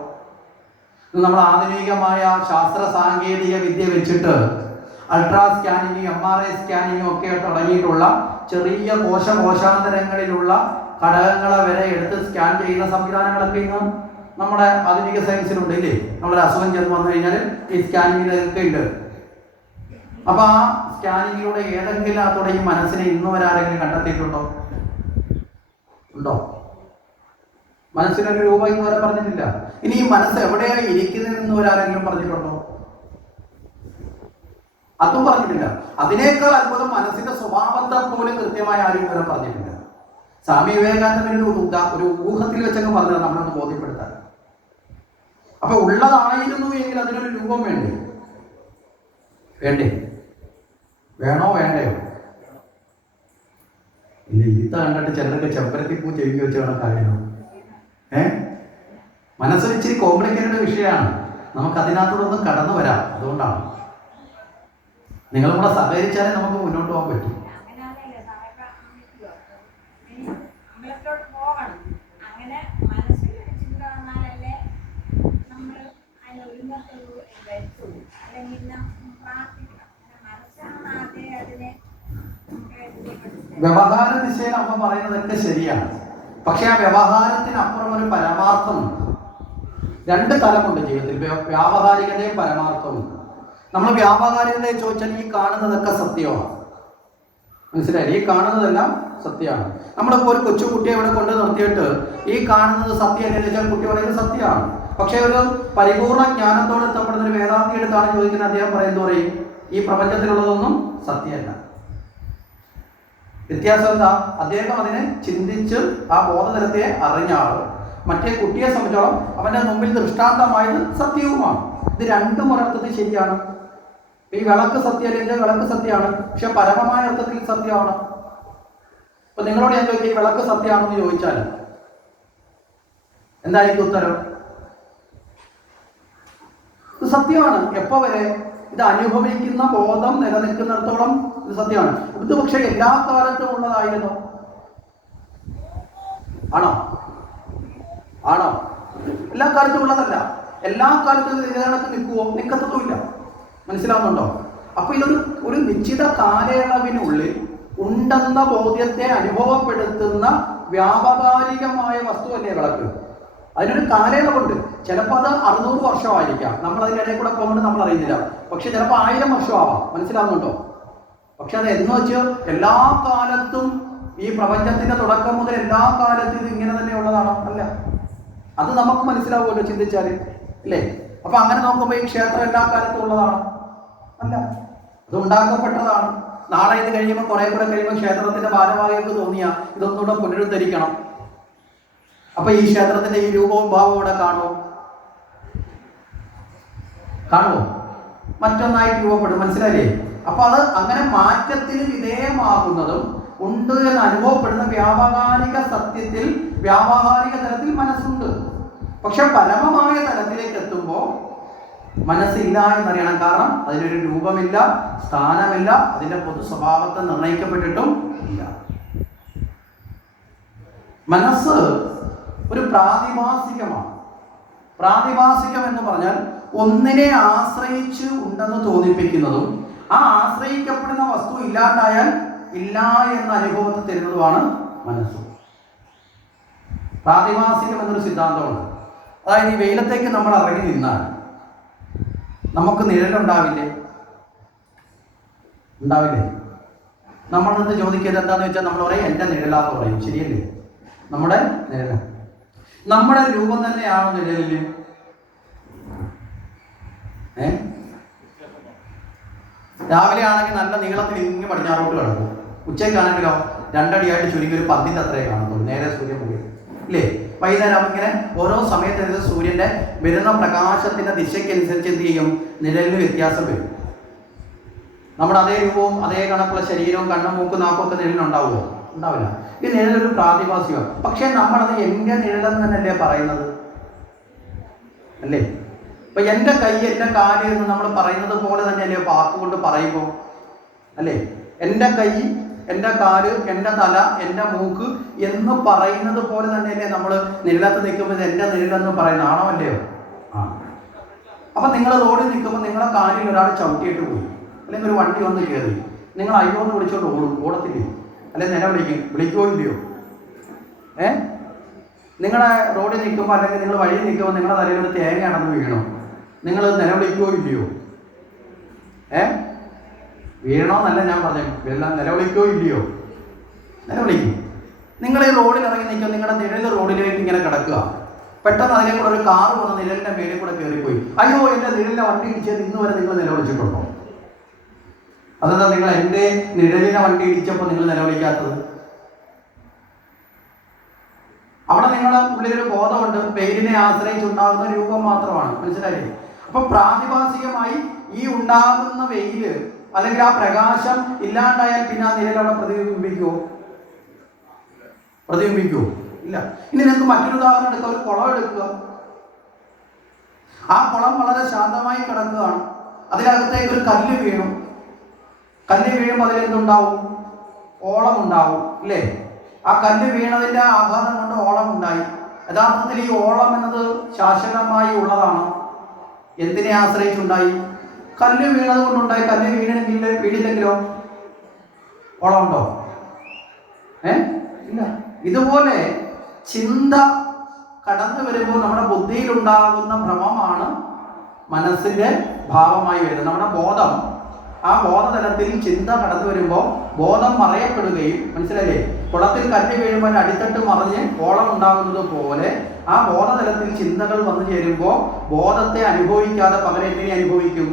നമ്മൾ ആധുനികമായ ശാസ്ത്ര സാങ്കേതിക വിദ്യ വെച്ചിട്ട് അൾട്രാ സ്കാനിങ്ങും MRI സ്കാനിങ്ങും ഒക്കെ തുടങ്ങിയിട്ടുള്ള ചെറിയ കോശാന്തരങ്ങളിലുള്ള ഘടകങ്ങളെ വരെ എടുത്ത് സ്കാൻ ചെയ്യുന്ന സംവിധാനങ്ങളൊക്കെ ഇന്ന് നമ്മുടെ ആധുനിക സയൻസിലുണ്ട്, ഇല്ലേ? നമ്മളൊരു അസുഖം ചെന്ന് വന്നു കഴിഞ്ഞാൽ ഈ സ്കാനിങ്ങിലൊക്കെ ഉണ്ട്. അപ്പൊ ആ സ്കാനിങ്ങിലൂടെ ഏതെങ്കിലും അതോടെ ഈ മനസ്സിനെ ഇന്ന് വരെ ആരെങ്കിലും കണ്ടെത്തിയിട്ടുണ്ടോ? ഉണ്ടോ? മനസ്സിനൊരു രൂപം ഇന്ന് വരെ പറഞ്ഞിട്ടില്ല. ഇനി ഈ മനസ്സ് എവിടെയാണ് ഇരിക്കുന്നതെന്ന് വരാരെങ്കിലും പറഞ്ഞിട്ടുണ്ടോ? അതും പറഞ്ഞിട്ടില്ല. അതിനേക്കാൾ അത്ഭുതം മനസ്സിന്റെ സ്വഭാവത്തെ പോലും കൃത്യമായി ആരും വരെ പറഞ്ഞിട്ടില്ല. സ്വാമി വിവേകാനന്ദൻ ഒരു ഊഹത്തിൽ വെച്ചങ്ങ് പറഞ്ഞത് നമ്മളൊന്ന് ബോധ്യപ്പെടുത്താൻ. അപ്പൊ ഉള്ളതായിരുന്നു എങ്കിൽ അതിനൊരു രൂപം വേണ്ടേ? വേണോ വേണ്ടയോ? ഇല്ല, ഇത് കണ്ടിട്ട് ചിലർക്ക് ചെമ്പരത്തിപ്പൂ ചെവിക്ക് വെച്ച് കണക്കാകണം. മനസ്സൊരു ഇച്ചിരി കോംപ്ലിക്കേറ്റഡ് വിഷയമാണ്. നമുക്ക് അതിനകത്തോടൊന്നും കടന്നു വരാം. അതുകൊണ്ടാണ് നിങ്ങളും കൂടെ സഹകരിച്ചാലേ നമുക്ക് മുന്നോട്ട് പോകാൻ പറ്റും. വ്യവഹാര ദിശയിൽ അമ്മ പറയുന്നതൊക്കെ ശരിയാണ്. പക്ഷെ ആ വ്യവഹാരത്തിനപ്പുറം ഒരു പരമാർത്ഥമുണ്ട്. രണ്ട് തലമുണ്ട് ജീവിതത്തിൽ, വ്യാവഹാരികതയും പരമാർത്ഥവും. നമ്മൾ വ്യാവഹാരികതയെ ചോദിച്ചാൽ ഈ കാണുന്നതൊക്കെ സത്യമാണ്. മനസ്സിലായി? ഈ കാണുന്നതെല്ലാം സത്യമാണ്. നമ്മളിപ്പോൾ ഒരു കൊച്ചുകുട്ടിയെ ഇവിടെ കൊണ്ട് നിർത്തിയിട്ട് ഈ കാണുന്നത് സത്യമല്ലേ എന്ന് വെച്ചാൽ കുട്ടി പറയുന്നത് സത്യമാണ്. പക്ഷെ ഒരു പരിപൂർണ ജ്ഞാനത്തോടെ എത്തപ്പെടുന്ന ഒരു വേദാന്തി എടുത്താണ് ചോദിക്കുന്നത്. അദ്ദേഹം പറയുന്നത് പറയും ഈ പ്രപഞ്ചത്തിലുള്ളതൊന്നും സത്യമല്ല. വ്യത്യാസം എന്താ? അദ്ദേഹം അതിനെ ചിന്തിച്ച് ആ ബോധതലത്തെ അറിഞ്ഞ ആള്. മറ്റേ കുട്ടിയെ സംബന്ധിച്ചോളം അവന്റെ മുമ്പിൽ ദൃഷ്ടാന്തമായത് സത്യവുമാണ്. ഇത് രണ്ടും ഒരർത്ഥത്തിൽ ശരിയാണ്. ഈ വിളക്ക് സത്യമല്ലെങ്കിൽ വിളക്ക് സത്യമാണ്, പക്ഷെ പരമമായ അർത്ഥത്തിൽ സത്യമാണ്. അപ്പൊ നിങ്ങളോട് ഞാൻ ചോദിക്കുക, ഈ വിളക്ക് സത്യമാണെന്ന് ചോദിച്ചാൽ എന്തായിരിക്കും ഉത്തരം? ഇത് സത്യമാണ്. എപ്പോ വരെ? ഇത് അനുഭവിക്കുന്ന ബോധം നിലനിൽക്കുന്നിടത്തോളം ഇത് സത്യമാണ്. ഇത് പക്ഷെ എല്ലാ കാലത്തും ഉള്ളതായിരുന്നു. ആണോ? ആണോ? എല്ലാ കാലത്തും ഉള്ളതല്ല. എല്ലാ കാലത്തും ഇതിനകത്ത് നിൽക്കുവോ? നിൽക്കത്തതുമില്ല. മനസ്സിലാവുന്നുണ്ടോ? അപ്പൊ ഒരു നിശ്ചിത കാലയളവിനുള്ളിൽ ഉണ്ടെന്ന ബോധ്യത്തെ അനുഭവപ്പെടുത്തുന്ന വ്യാവകാരികമായ വസ്തുവല്ലേ വിളക്ക്. അതിനൊരു കാലയളവുണ്ട്. ചിലപ്പോൾ അത് 600 വർഷമായിരിക്കാം. നമ്മൾ അതിനിടയിൽ കൂടെ പോകുന്നത് നമ്മൾ അറിയുന്നില്ല. പക്ഷെ ചിലപ്പോൾ 1000 വർഷമാവാം. മനസ്സിലാവുന്നുണ്ടോ? പക്ഷെ അത് എന്ന് വെച്ച് എല്ലാ കാലത്തും ഈ പ്രപഞ്ചത്തിന്റെ തുടക്കം മുതൽ എല്ലാ കാലത്തും ഇത് ഇങ്ങനെ തന്നെ ഉള്ളതാണോ? അല്ല. അത് നമുക്ക് മനസ്സിലാവുമല്ലോ ചിന്തിച്ചാൽ, അല്ലേ? അപ്പൊ അങ്ങനെ നോക്കുമ്പോൾ ഈ ക്ഷേത്രം എല്ലാ കാലത്തും ഉള്ളതാണോ? അല്ല. അത് ഉണ്ടാക്കപ്പെട്ടതാണ്. നാളെ ഇത് കഴിയുമ്പോൾ കുറെ കൂടെ കഴിയുമ്പോൾ ക്ഷേത്രത്തിന്റെ ഭാരവാഹികൾക്ക് തോന്നിയ ഇതൊന്നുകൂടെ പുനരുദ്ധരിക്കണം. അപ്പൊ ഈ ക്ഷേത്രത്തിന്റെ ഈ രൂപവും ഭാവവും ഇവിടെ കാണുമോ? മറ്റൊന്നായിട്ട് രൂപപ്പെടും. മനസ്സിലായില്ലേ? അപ്പൊ അത് അങ്ങനെ മാറ്റത്തിന് വിധേയമാകുന്നതും ഉണ്ട് എന്ന് അനുഭവപ്പെടുന്ന വ്യാവഹാരിക സത്യത്തിൽ, വ്യാവഹാരിക തലത്തിൽ മനസ്സുണ്ട്. പക്ഷെ പരമമായ തലത്തിലേക്ക് എത്തുമ്പോൾ മനസ്സില്ല എന്നറിയണം. കാരണം അതിനൊരു രൂപമില്ല, സ്ഥാനമില്ല, അതിന്റെ പൊതു സ്വഭാവത്തെ നിർണയിക്കപ്പെട്ടിട്ടും ഇല്ല. മനസ്സ് ഒരു പ്രാതിഭാസികമാണ്. പ്രാതിഭാസികം എന്ന് പറഞ്ഞാൽ ഒന്നിനെ ആശ്രയിച്ച് ഉണ്ടെന്ന് തോന്നിപ്പിക്കുന്നതും ആ ആശ്രയിക്കപ്പെടുന്ന വസ്തു ഇല്ലാണ്ടായാൽ ഇല്ല എന്ന അനുഭവത്തെ തരുന്നതുമാണ് മനസ്സ്. പ്രാതിഭാസികം എന്നൊരു സിദ്ധാന്തമുണ്ട്. അതായത് ഈ വെയിലത്തേക്ക് നമ്മൾ ഇറങ്ങി നിന്നാൽ നമുക്ക് നിഴലുണ്ടാവില്ലേ? ഉണ്ടാവില്ലേ? നമ്മളെന്ന് ചോദിക്കുന്നത് എന്താണെന്ന് വെച്ചാൽ നമ്മൾ പറയും എൻ്റെ നിഴലാന്ന് പറയും. ശരിയല്ലേ? നമ്മുടെ നിഴല, നമ്മുടെ രൂപം തന്നെയാണോ നിഴലില്? രാവിലെ ആണെങ്കിൽ നല്ല നീളത്തിൽ ഇങ്ങനെ പടിഞ്ഞാറോട്ട് കിടക്കും. ഉച്ചയ്ക്കാണെങ്കിലോ 2 അടിയായിട്ട് ചുരുങ്ങി ഒരു 10ന്റെ അത്രേ കാണത്തുള്ളൂ. നേരെ സൂര്യൻ മുകളിൽ, ഇല്ലേ? വൈകുന്നേരം ഇങ്ങനെ ഓരോ സമയത്ത് സൂര്യന്റെ വരുന്ന പ്രകാശത്തിന്റെ ദിശയ്ക്കനുസരിച്ച് എന്ത് ചെയ്യും? നിഴലിന് വ്യത്യാസം വരും. നമ്മുടെ അതേ രൂപവും അതേ കണക്കുള്ള ശരീരവും കണ്ണും മൂക്കും നാക്കും ഒക്കെ നിഴലിനുണ്ടാവുമോ? ഉണ്ടാവില്ല. ഈ നിഴലൊരു പ്രാതിഭാസികമാണ്. പക്ഷെ നമ്മളത് എൻ്റെ നിഴലെന്ന് തന്നെയല്ലേ പറയുന്നത്, അല്ലേ? അപ്പൊ എൻ്റെ കൈ, എൻ്റെ കാല് എന്ന് നമ്മൾ പറയുന്നത് പോലെ തന്നെയല്ലേ വാക്കുകൊണ്ട് പറയുമ്പോൾ, അല്ലേ? എൻ്റെ കൈ, എൻ്റെ കാല്, എൻ്റെ തല, എൻ്റെ മൂക്ക് എന്ന് പറയുന്നത് പോലെ തന്നെയല്ലേ നമ്മൾ നിഴലത്ത് നിൽക്കുമ്പോൾ എൻ്റെ നിഴലെന്ന് പറയുന്നത്. ആണോ അല്ലയോ? ആ. അപ്പൊ നിങ്ങൾ റോഡിൽ നിൽക്കുമ്പോൾ നിങ്ങളെ കാലിൽ ഒരാൾ ചവിട്ടിയിട്ട് പോയി, അല്ലെങ്കിൽ ഒരു വണ്ടി വന്ന് കയറി, നിങ്ങൾ അയ്യോ എന്ന് വിളിച്ചോണ്ട് ഓടത്തില്ലേ? അല്ലെങ്കിൽ വിളിക്കുമോ ഇല്ലയോ? നിങ്ങളുടെ റോഡിൽ നിൽക്കുമ്പോൾ അല്ലെങ്കിൽ നിങ്ങൾ വഴിയിൽ നിൽക്കുമ്പോൾ നിങ്ങളുടെ തലയിൽ ഒരു തേങ്ങയാണെന്ന് വീണോ? നിങ്ങൾ നിലവിളിക്കുമോ ഇല്ലയോ? വീഴണമെന്നല്ല ഞാൻ പറഞ്ഞു, നിലവിളിക്കോ ഇല്ലയോ? നിലവിളിക്കും. നിങ്ങൾ ഈ റോഡിൽ ഇറങ്ങി നിൽക്കുക, നിങ്ങളുടെ നിഴൽ റോഡിലേക്ക് ഇങ്ങനെ കിടക്കുക. പെട്ടെന്ന് അതിനെ കൂടെ ഒരു കാറ് വന്ന് നിഴലിന്റെ മേലിൽ കൂടെ കയറിപ്പോയി. അയ്യോ എൻ്റെ നിഴലിനെ വണ്ടി ഇടിച്ചത് ഇന്ന് വരെ നിങ്ങൾ നിലവിളിച്ചിട്ടുണ്ടോ? അതെന്താ നിങ്ങൾ എൻ്റെ നിഴലിനെ വണ്ടി ഇടിച്ചപ്പോൾ നിങ്ങൾ നിലവിളിക്കാത്തത്? അവിടെ നിങ്ങളുടെ ഉള്ളിലൊരു ബോധമുണ്ട്, വെയിലിനെ ആശ്രയിച്ചുണ്ടാകുന്ന രൂപം മാത്രമാണ്. മനസ്സിലായില്ലേ? അപ്പൊ പ്രാതിഭാസികമായി ഈ ഉണ്ടാകുന്ന വെയില് അല്ലെങ്കിൽ ആ പ്രകാശം ഇല്ലാണ്ടായാൽ പിന്നെ ആ നിഴലവിടെ പ്രതിബിംബിക്കുമോ? ഇല്ല. ഇനി നിങ്ങൾക്ക് മറ്റൊരു ഉദാഹരണം എടുക്കുക. ഒരു കുളം എടുക്കുക. ആ കുളം വളരെ ശാന്തമായി കിടക്കുകയാണ്. അതിനകത്തേക്ക് ഒരു കല്ല് വീണു. കല്ല് വീഴുമ്പോൾ അതിലെന്തുണ്ടാവും? ഓളം ഉണ്ടാവും, ഇല്ലേ? ആ കല്ല് വീണതിന്റെ ആഘാതം കൊണ്ട് ഓളം ഉണ്ടായി. യഥാർത്ഥത്തിൽ ഈ ഓളം എന്നത് ശാശ്വതമായി ഉള്ളതാണോ? എന്തിനെ ആശ്രയിച്ചുണ്ടായി? കല്ല് വീണത് കൊണ്ടുണ്ടായി. കല്ല് വീണില്ലെങ്കിലോ ഓളം ഉണ്ടോ? ഇല്ല. ഇതുപോലെ ചിന്ത കടന്നു വരുമ്പോൾ നമ്മുടെ ബുദ്ധിയിലുണ്ടാകുന്ന ഭ്രമമാണ് മനസ്സിന്റെ ഭാവമായി വരുന്നത്. നമ്മുടെ ബോധം, ആ ബോധതലത്തിൽ ചിന്ത കടന്നു വരുമ്പോൾ ബോധം മറയപ്പെടുകയും, മനസ്സിലല്ലേ? കുളത്തിൽ കല്ല് വീഴുമ്പോൾ അടിത്തട്ട് മറിഞ്ഞ് ഓളം ഉണ്ടാകുന്നത് പോലെ ആ ബോധതലത്തിൽ ചിന്തകൾ വന്നു ചേരുമ്പോൾ ബോധത്തെ അനുഭവിക്കാതെ പകരം എന്തിനെ അനുഭവിക്കും?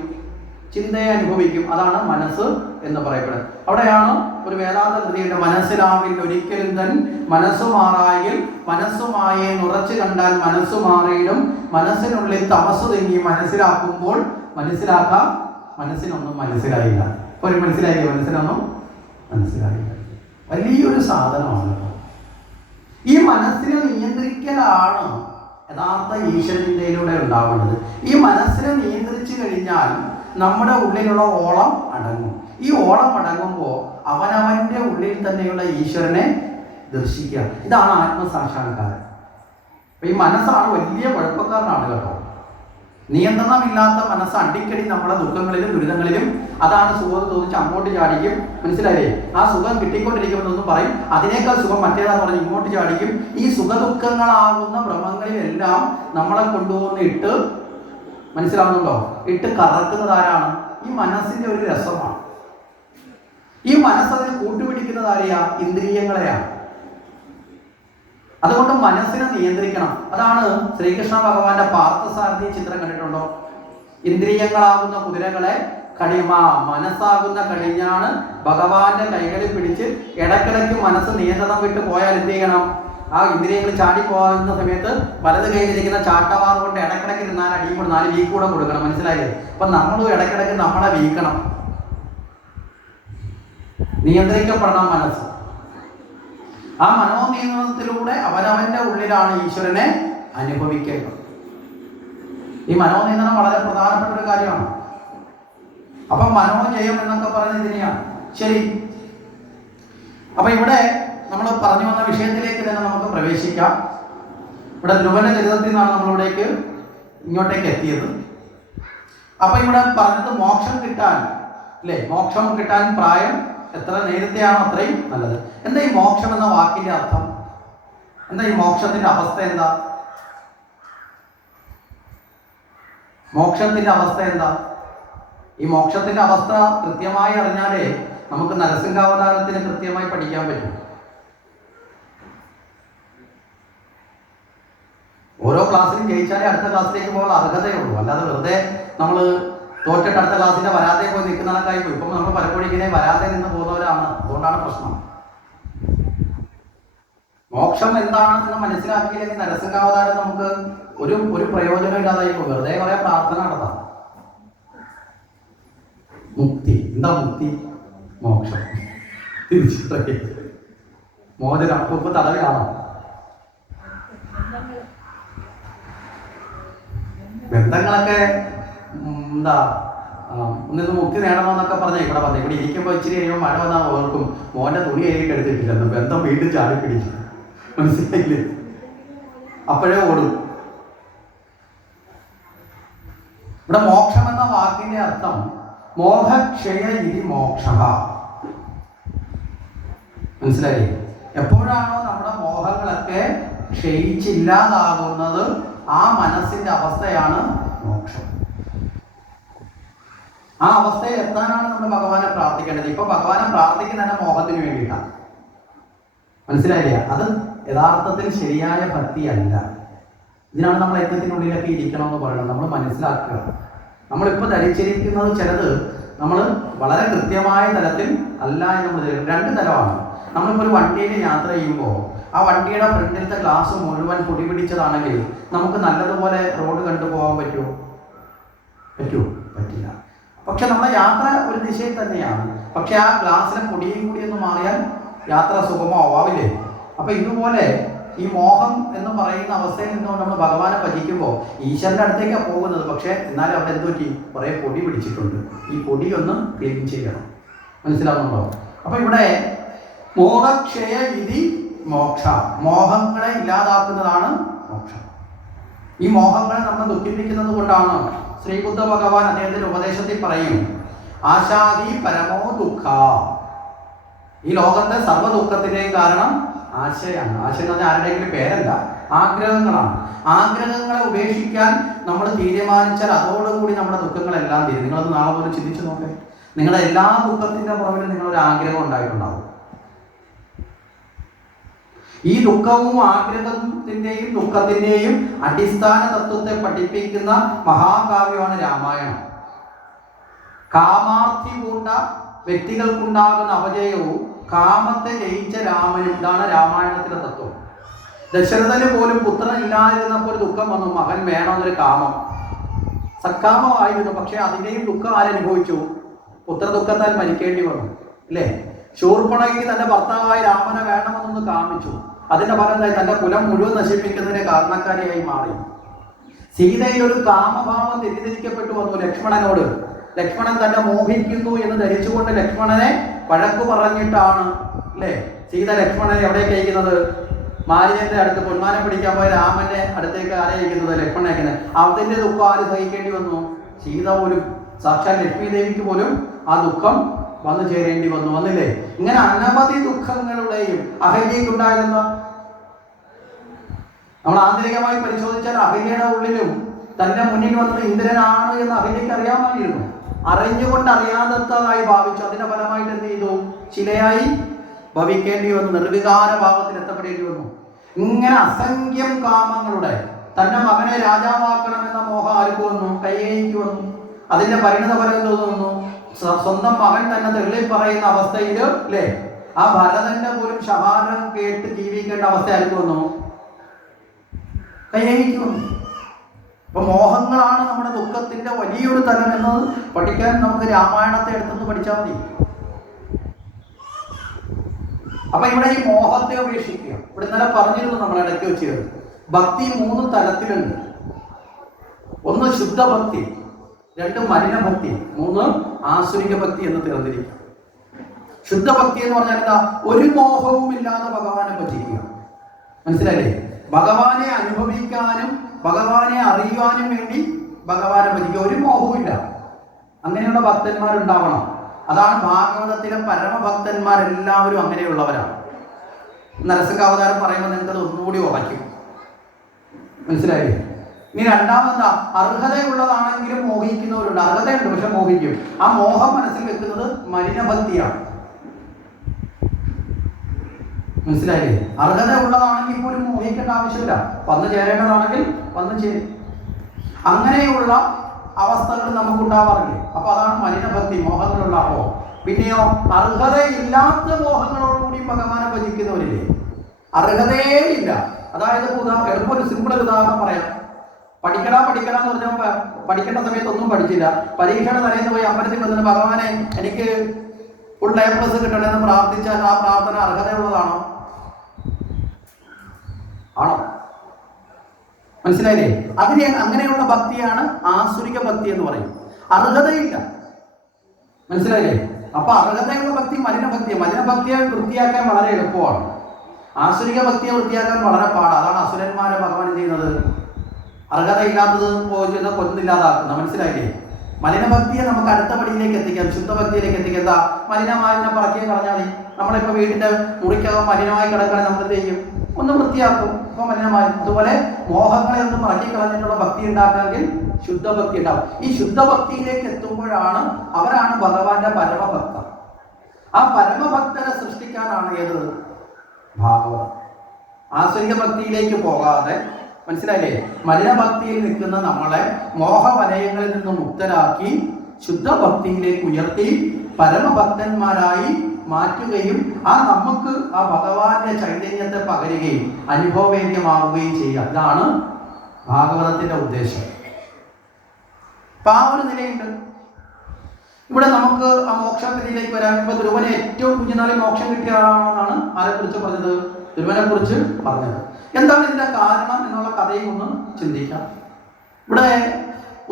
ചിന്തയെ അനുഭവിക്കും. അതാണ് മനസ്സ് എന്ന് പറയപ്പെടുന്നത്. അവിടെയാണ് ഒരു വേദാന്ത കൃതിയുടെ മനസ്സിലാവിൽ ഒരിക്കലും തൻ മനസ്സു മാറായിൽ മനസ്സുമായി നുറച്ചു കണ്ടാൽ മനസ്സു മാറിയിടും മനസ്സിനുള്ളിൽ തമസ്സു തെങ്ങി മനസ്സിലാക്കുമ്പോൾ മനസ്സിലാക്കാം മനസ്സിനൊന്നും മനസ്സിലായില്ല. ഒരു മനസ്സിലായില്ല, മനസ്സിനൊന്നും മനസ്സിലായില്ല. വലിയൊരു സാധനമാണ്. ഈ മനസ്സിനെ നിയന്ത്രിക്കലാണ് യഥാർത്ഥ ഈശ്വരചിന്തയിലൂടെ ഉണ്ടാവേണ്ടത്. ഈ മനസ്സിനെ നിയന്ത്രിച്ചു കഴിഞ്ഞാൽ നമ്മുടെ ഉള്ളിലുള്ള ഓളം അടങ്ങും. ഈ ഓളം അടങ്ങുമ്പോൾ അവനവൻ്റെ ഉള്ളിൽ തന്നെയുള്ള ഈശ്വരനെ ദർശിക്കുക. ഇതാണ് ആത്മസാക്ഷാത്കാരം. അപ്പൊ ഈ മനസ്സാണ് വലിയ കുഴപ്പക്കാരനാണ് കേട്ടോ. നിയന്ത്രണമില്ലാത്ത മനസ്സ് അടിക്കടി നമ്മളെ ദുഃഖങ്ങളിലും ദുരിതങ്ങളിലും, അതാണ് സുഖം തോന്നിച്ച് അങ്ങോട്ട് ചാടിക്കും. മനസ്സിലായില്ലേ? ആ സുഖം കിട്ടിക്കൊണ്ടിരിക്കുമെന്നൊന്നും പറയും, അതിനേക്കാൾ സുഖം മറ്റേതാന്ന് പറഞ്ഞ് ഇങ്ങോട്ട് ചാടിക്കും. ഈ സുഖദുഃഖങ്ങളാകുന്ന ഭ്രമങ്ങളിലെല്ലാം നമ്മളെ കൊണ്ടുപോകുന്ന ഇട്ട്, മനസ്സിലാവുന്നുണ്ടോ, ഇട്ട് കറക്കുന്നത് ആരാണ്? ഈ മനസ്സിന്റെ ഒരു രസമാണ്. ഈ മനസ്സതിന് കൂട്ടുപിടിക്കുന്നത് ആരെയാ? ഇന്ദ്രിയങ്ങളെയാണ്. അതുകൊണ്ട് മനസ്സിനെ നിയന്ത്രിക്കണം. അതാണ് ശ്രീകൃഷ്ണ ഭഗവാന്റെ പാർത്ഥസാരഥി ചിത്രം കണ്ടിട്ടുണ്ടോ? ഇന്ദ്രിയങ്ങളാകുന്ന കുതിരകളെ മനസ്സാകുന്ന കടിഞ്ഞാണ് ഭഗവാന്റെ കൈകളിൽ പിടിച്ച് ഇടക്കിടയ്ക്ക് മനസ്സ് നിയന്ത്രണം വിട്ട് പോയാൽ എന്ത് ചെയ്യണം? ആ ഇന്ദ്രിയങ്ങൾ ചാടി പോകുന്ന സമയത്ത് വലത് കയ്യിലിരിക്കുന്ന ചാട്ടവാർ കൊണ്ട് ഇടക്കിടയ്ക്ക് 4 അടിയും കൂടെ 4 വീക്ക് കൂടെ കൊടുക്കണം. മനസ്സിലായില്ലേ? അപ്പൊ നമ്മളും ഇടക്കിടയ്ക്ക് നമ്മളെ വീക്കണം, നിയന്ത്രിക്കപ്പെടണം മനസ്സ്. ആ മനോനിയന്ത്രണത്തിലൂടെ അവനവന്റെ ഉള്ളിലാണ് ഈശ്വരനെ അനുഭവിക്കേണ്ടത്. ഈ മനോനിയന്ത്രണം വളരെ പ്രധാനപ്പെട്ട ഒരു കാര്യമാണ്. അപ്പൊ മനോജയം എന്നൊക്കെ പറയുന്നത് ഇതിനെയാണ്. ശരി, അപ്പൊ ഇവിടെ നമ്മൾ പറഞ്ഞു വന്ന വിഷയത്തിലേക്ക് തന്നെ നമുക്ക് പ്രവേശിക്കാം. ഇവിടെ ധ്രുവന്റെ ചരിത്രത്തിൽ നിന്നാണ് നമ്മളിവിടേക്ക് ഇങ്ങോട്ടേക്ക് എത്തിയത്. അപ്പൊ ഇവിടെ പറഞ്ഞത് മോക്ഷം കിട്ടാൻ, അല്ലേ? മോക്ഷം കിട്ടാൻ പ്രായം എത്ര നേരത്തെയാണോ അത്രയും നല്ലത്. എന്താ ഈ മോക്ഷം എന്ന വാക്കിന്റെ അർത്ഥം? എന്താ ഈ മോക്ഷത്തിന്റെ അവസ്ഥ? എന്താ മോക്ഷത്തിന്റെ അവസ്ഥ? എന്താ ഈ മോക്ഷത്തിന്റെ അവസ്ഥ? കൃത്യമായി അറിഞ്ഞാലേ നമുക്ക് നരസിംഹാവതാരത്തിന് കൃത്യമായി പഠിക്കാൻ പറ്റും. ഓരോ ക്ലാസ്സിലും ജയിച്ചാലേ അടുത്ത ക്ലാസ്സിലേക്ക് പോകാൻ അർഹതയുള്ളൂ. അല്ലാതെ വെറുതെ നമ്മൾ തോറ്റിട്ട് അടുത്ത ക്ലാസ്സിന്റെ വരാതെ പോയി നിൽക്കുന്നതൊക്കെയായി പോയി. ഇപ്പം നമ്മൾ പലപ്പോഴും ഇങ്ങനെ വരാതെ നിന്ന് പോകുന്നവരാണ്. അതുകൊണ്ടാണ് പ്രശ്നം. മോക്ഷം എന്താണെന്ന് മനസ്സിലാക്കിയില്ലെങ്കിൽ നരസിംഹാവതാരം നമുക്ക് ഒരു പ്രയോജനം ഇല്ലാതായി പോകും. വെറുതെ കുറെ പ്രാർത്ഥന നടത്താം. മുക്തി എന്താ? മുക്തി മോക്ഷം തിരിച്ചറിയ മോചനം. ഇപ്പൊ തടവിലാണോ? ബന്ധങ്ങളൊക്കെ എന്താ ഒന്നിന്ന് മുക്തി നേടണമെന്നൊക്കെ പറഞ്ഞാൽ ഇവിടെ പറഞ്ഞു. ഇവിടെ ഇരിക്കുമ്പോൾ ഇച്ചിരി കഴിയുമ്പോൾ മഴ വന്നാൽ ഓർക്കും മോന്റെ തുണി കയ്യിലേക്ക് എടുത്തിട്ടില്ലെന്ന്. ബന്ധം വീണ്ടും ചാടി പിടിച്ചു. മനസ്സിലായില്ലേ? അപ്പോഴേ ഓടും. ഇവിടെ മോക്ഷം എന്ന വാക്കിന്റെ അർത്ഥം മോഹക്ഷയ ഇതി മോക്ഷ. മനസ്സിലായില്ലേ? എപ്പോഴാണോ നമ്മുടെ മോഹങ്ങളൊക്കെ ക്ഷയിച്ചില്ലാതാകുന്നത് ആ മനസ്സിന്റെ അവസ്ഥയാണ് മോക്ഷം. ആ അവസ്ഥയിൽ എത്താനാണ് നമ്മൾ ഭഗവാനെ പ്രാർത്ഥിക്കേണ്ടത്. ഇപ്പൊ ഭഗവാനെ പ്രാർത്ഥിക്കുന്ന മോഹത്തിന് വേണ്ടിയിട്ടാണ്. മനസ്സിലായില്ല? അത് യഥാർത്ഥത്തിൽ ശരിയായ ഭക്തിയല്ല. ഇതിനാണ് നമ്മൾ യജ്ഞത്തിനുള്ളിലൊക്കെ ഇരിക്കണമെന്ന് പറയുന്നത്. നമ്മൾ മനസ്സിലാക്കുക, നമ്മളിപ്പോൾ ധരിച്ചിരിക്കുന്നത് ചിലത് നമ്മൾ വളരെ കൃത്യമായ തലത്തിൽ അല്ല എന്ന് നമ്മൾ രണ്ട് തരമാണ്. നമ്മളിപ്പോൾ ഒരു വണ്ടിയിൽ യാത്ര ചെയ്യുമ്പോൾ ആ വണ്ടിയുടെ ഫ്രണ്ടിലത്തെ ഗ്ലാസ് മുഴുവൻ പൊടി പിടിച്ചതാണെങ്കിൽ നമുക്ക് നല്ലതുപോലെ റോഡ് കണ്ടുപോകാൻ പറ്റുമോ? പറ്റില്ല. പക്ഷെ നമ്മുടെ യാത്ര ഒരു ദിശയിൽ തന്നെയാണ്. പക്ഷെ ആ ഗ്ലാസ്സിലെ പൊടിയും കൂടി ഒന്ന് മാറിയാൽ യാത്ര സുഗമമാവില്ലേ? അപ്പൊ ഇതുപോലെ ഈ മോഹം എന്ന് പറയുന്ന അവസ്ഥയിൽ നിന്നുകൊണ്ട് നമ്മൾ ഭഗവാനെ ഭജിക്കുമ്പോൾ ഈശ്വരന്റെ അടുത്തേക്കാണ് പോകുന്നത്. പക്ഷെ എന്നാലും അവിടെ എന്തുപറ്റി? കുറെ പൊടി പിടിച്ചിട്ടുണ്ട്. ഈ പൊടി ഒന്ന് ക്ലീൻ ചെയ്യണം. മനസ്സിലാവുന്നുണ്ടോ? അപ്പൊ ഇവിടെ മോഹക്ഷയ ഇതി മോക്ഷ, മോഹങ്ങളെ ഇല്ലാതാക്കുന്നതാണ് മോക്ഷം. ഈ മോഹങ്ങളെ നമ്മൾ ദുഃഖിപ്പിക്കുന്നത് കൊണ്ടാണ് ശ്രീബുദ്ധ ഭഗവാൻ അദ്ദേഹത്തിന്റെ ഉപദേശത്തിൽ പറയും, ആശാദി പരമോ ദുഃഖ. ഈ ലോകത്തെ സർവ്വ ദുഃഖത്തിന്റെയും കാരണം ആശയാണ്. ആശ എന്ന് പറഞ്ഞാൽ ആരുടെയെങ്കിലും പേരല്ല, ആഗ്രഹങ്ങളാണ്. ആഗ്രഹങ്ങളെ ഉപേക്ഷിക്കാൻ നമ്മൾ തീരുമാനിച്ചാൽ അതോടുകൂടി നമ്മുടെ ദുഃഖങ്ങളെല്ലാം തീരും. നിങ്ങളത് നാളെ പോലും ചിന്തിച്ചു നോക്കേ. നിങ്ങളുടെ എല്ലാ ദുഃഖത്തിന്റെ പുറകിലും നിങ്ങളൊരു ആഗ്രഹം ഉണ്ടായിട്ടുണ്ടാവും. ഈ ദുഃഖവും ആഗ്രഹത്തിന്റെയും ദുഃഖത്തിന്റെയും അടിസ്ഥാന തത്വത്തെ പഠിപ്പിക്കുന്ന മഹാകാവ്യമാണ് രാമായണം. കാമാർത്ഥി പൂണ്ട വ്യക്തികൾക്കുണ്ടാകുന്ന അപജയവും കാമത്തെ ജയിച്ച രാമനും, ഇതാണ് രാമായണത്തിലെ തത്വം. ദശരഥന് പോലും പുത്രൻ ഇല്ലാതിരുന്നപ്പോൾ ഒരു ദുഃഖം വന്നു, മകൻ വേണമെന്നൊരു കാമം. സക്കാമമായിരുന്നു, പക്ഷെ അതിൻ്റെയും ദുഃഖം ആരനുഭവിച്ചു? പുത്രദുഃഖത്താൽ മരിക്കേണ്ടി വന്നു, അല്ലേ? ശൂർപ്പണഖി തന്റെ ഭർത്താവായ രാമനെ വേണമെന്നൊന്ന് കാമിച്ചു. അതിന്റെ ഫലമായി തന്റെ കുലം മുഴുവൻ നശിപ്പിക്കുന്നതിന് കാരണക്കാരിയായി മാറി. സീതയിൽ ഒരു കാമഭാവം തെറ്റിദ്ധരിക്കപ്പെട്ടു വന്നു ലക്ഷ്മണനോട്. ലക്ഷ്മണൻ തന്നെ മോഹിക്കുന്നു എന്ന് ധരിച്ചുകൊണ്ട് ലക്ഷ്മണനെ വഴക്കു പറഞ്ഞിട്ടാണ്, അല്ലേ, സീത ലക്ഷ്മണനെ എവിടേക്ക് അയക്കുന്നത്? മാരിയന്റെ അടുത്ത് പൊന്മാനം പിടിക്കാൻ പോയ രാമന്റെ അടുത്തേക്ക് ആരെ അയക്കുന്നത്? ലക്ഷ്മണനെ അയക്കുന്നത്. അതിന്റെ ദുഃഖം ആര് സഹിക്കേണ്ടി വന്നു? സീത പോലും, സാക്ഷാൽ ലക്ഷ്മി ദേവിക്ക് പോലും ആ ദുഃഖം വന്നു ചേരേണ്ടി വന്നു. വന്നില്ലേ? ഇങ്ങനെ അനവധി ദുഃഖങ്ങളുടെയും അഹല്യയ്ക്കുണ്ടായിരുന്ന, നമ്മൾ ആന്തരികമായി പരിശോധിച്ചാൽ അഹല്യയുടെ ഉള്ളിലും തന്റെ മുന്നിൽ വന്നത് ഇന്ദ്രനാണ് എന്ന് അഹല്യയ്ക്ക് അറിയാമായിരുന്നു. അറിഞ്ഞുകൊണ്ട് അറിയാത്തതായി ഭാവിച്ചു. അതിന്റെ ഫലമായിട്ട് എന്ത് ചെയ്തു? ശിലയായി ഭവിക്കേണ്ടി വന്നു, നിർവികാര ഭാവത്തിൽ എത്തപ്പെടേണ്ടി വന്നു. ഇങ്ങനെ അസംഖ്യം കാമങ്ങളുടെ, തന്റെ മകനെ രാജാവാക്കണമെന്ന മോഹം ആർക്ക് വന്നു? കൈകേയിക്ക് വന്നു. അതിന്റെ പരിണിത ഫലം തോന്നുന്നു സ്വന്തം മകൻ തന്നെ തെള്ളി പറയുന്ന അവസ്ഥയിൽ അല്ലേ, ആ ഭരതന്റെ പോലും ശഹാരം കേട്ട് ജീവിക്കേണ്ട അവസ്ഥ ആർക്ക് വന്നു? കൈകേയിക്ക് വന്നു. അപ്പൊ മോഹങ്ങളാണ് നമ്മുടെ ദുഃഖത്തിന്റെ വലിയൊരു തലം എന്ന് പഠിക്കാൻ നമുക്ക് രാമായണത്തെ എടുത്തെന്ന് പഠിച്ചാൽ മതി. അപ്പൊ ഇവിടെ ഈ മോഹത്തെ ഉപേക്ഷിക്കുക. ഇവിടെ ഇന്നലെ പറഞ്ഞിരുന്നു നമ്മൾ ഇടയ്ക്ക് വെച്ചത്, ഭക്തി 3 തലത്തിലുണ്ട്. 1 ശുദ്ധഭക്തി, 2 മലിനഭക്തി, 3 ആസുരിക ഭക്തി എന്ന് തീർന്നിരിക്കുക. ശുദ്ധഭക്തി എന്ന് പറഞ്ഞാൽ എന്താ? ഒരു മോഹവും ഇല്ലാതെ ഭഗവാനെ ഭജിക്കുക. മനസ്സിലായില്ലേ? ഭഗവാനെ അനുഭവിക്കാനും ഭഗവാനെ അറിയുവാനും വേണ്ടി ഭഗവാനെ ഭജിക്കുക. ഒരു മോഹവും ഇല്ല. അങ്ങനെയുള്ള ഭക്തന്മാരുണ്ടാവണം. അതാണ് ഭാഗവതത്തിലെ പരമഭക്തന്മാരെല്ലാവരും അങ്ങനെയുള്ളവരാണ്. നരസിംഹാവതാരം പറയുമ്പോൾ നിങ്ങൾക്കത് ഒന്നുകൂടി ഉറയ്ക്കും. മനസ്സിലായില്ലേ? ഇനി രണ്ടാമതെന്താ? അർഹതയുള്ളതാണെങ്കിലും മോഹിക്കുന്നവരുണ്ട്. അർഹതയുണ്ട് പക്ഷെ മോഹിക്കും. ആ മോഹം മനസ്സിൽ വെക്കുന്നത് മലിനഭക്തിയാണ്. മനസ്സിലായില്ലേ? അർഹത ഉള്ളതാണെങ്കിൽ പോലും മോഹിക്കേണ്ട ആവശ്യമില്ല. വന്നു ചേരേണ്ടതാണെങ്കിൽ വന്നു ചേരും. അങ്ങനെയുള്ള അവസ്ഥകൾ നമുക്കുണ്ടാവാറില്ലേ? അപ്പൊ അതാണ് മലിനഭക്തി, മോഹങ്ങളുള്ള. അപ്പോ പിന്നെയോ അർഹതയില്ലാത്ത മോഹങ്ങളോടുകൂടി ഭഗവാനെ ഭജിക്കുന്നവരില്ലേ? അർഹതയേ ഇല്ല. അതായത് എളുപ്പം ഒരു സിമ്പിൾ ഉദാഹരണം പറയാം. പഠിക്കണം എന്ന് പറഞ്ഞപ്പോൾ പഠിക്കേണ്ട സമയത്ത് ഒന്നും പഠിച്ചില്ല. പരീക്ഷയുടെ തലേന്ന് പോയി അമ്പലത്തിൽ വന്നിട്ട് ഭഗവാനെ എനിക്ക് ഫുൾ A+ കിട്ടണമെന്ന് പ്രാർത്ഥിച്ചാൽ ആ പ്രാർത്ഥന അർഹതയുള്ളതാണോ? ആണോ? മനസ്സിലായില്ലേ? അതിനെ അങ്ങനെയുള്ള ഭക്തിയാണ് ആസുരിക ഭക്തി എന്ന് പറയും. അർഹതയില്ല. മനസ്സിലായില്ലേ? അപ്പൊ അർഹതയുള്ള ഭക്തി മലിനഭക്തി. മലിനഭക്തിയെ വൃത്തിയാക്കാൻ വളരെ എളുപ്പമാണ്. ആസുരിക ഭക്തിയെ വൃത്തിയാക്കാൻ വളരെ പാടാണ്. അതാണ് അസുരന്മാരെ ഭഗവാൻ ചെയ്യുന്നത്. അർഹതയില്ലാത്തത് പോയി കൊന്നില്ലാതാക്കുന്ന. മനസ്സിലായില്ലേ? മലിനഭക്തിയെ നമുക്ക് അടുത്ത പടിയിലേക്ക് എത്തിക്കാം, ശുദ്ധഭക്തിയിലേക്ക് എത്തിക്കാം. എന്താ? മലിനമായി പറക്കി കളഞ്ഞാൽ മതി. നമ്മളിപ്പോൾ വീടിന്റെ മുറിക്കകം മലിനമായി കിടക്കുകയാണെങ്കിൽ നമ്മൾ എന്ത് ചെയ്യും? ഒന്ന് വൃത്തിയാക്കും. ഇപ്പൊ മലിനമായി. അതുപോലെ മോഹങ്ങളെ ഒന്ന് പറക്കി കളഞ്ഞിട്ടുള്ള ഭക്തി ഉണ്ടാക്കാമെങ്കിൽ ശുദ്ധഭക്തി ഉണ്ടാവും. ഈ ശുദ്ധഭക്തിയിലേക്ക് എത്തുമ്പോഴാണ് അവരാണ് ഭഗവാന്റെ പരമഭക്തർ. ആ പരമഭക്തരെ സൃഷ്ടിക്കാനാണ് ഏത്? ഭാഗവതം. ആസുരിക ഭക്തിയിലേക്ക് പോകാതെ, മനസ്സിലായില്ലേ, മലിനഭക്തിയിൽ നിൽക്കുന്ന നമ്മളെ മോഹവലയങ്ങളിൽ നിന്ന് മുക്തരാക്കി ശുദ്ധഭക്തിയിലേക്ക് ഉയർത്തി പരമഭക്തന്മാരായി മാറ്റുകയും നമുക്ക് ആ ഭഗവാന്റെ ചൈതന്യത്തെ പകരുകയും അനുഭവവേദ്യമാവുകയും ചെയ്യുക. ഇതാണ് ഭാഗവതത്തിന്റെ ഉദ്ദേശം. അപ്പൊ ആ ഒരു നിലയുണ്ട്. ഇവിടെ നമുക്ക് ആ മോക്ഷത്തിലേക്ക് വരാൻ. ഇപ്പൊ ധ്രുവന് ഏറ്റവും കുഞ്ഞുനാളിൽ മോക്ഷം കിട്ടിയ ആളാണെന്നാണ് ആരെക്കുറിച്ച് പറഞ്ഞത്? ധ്രുവനെ കുറിച്ച് പറഞ്ഞത്. എന്താണ് ഇതിന്റെ കാരണം എന്നുള്ള കഥയും ഒന്ന് ചിന്തിക്കാം. ഇവിടെ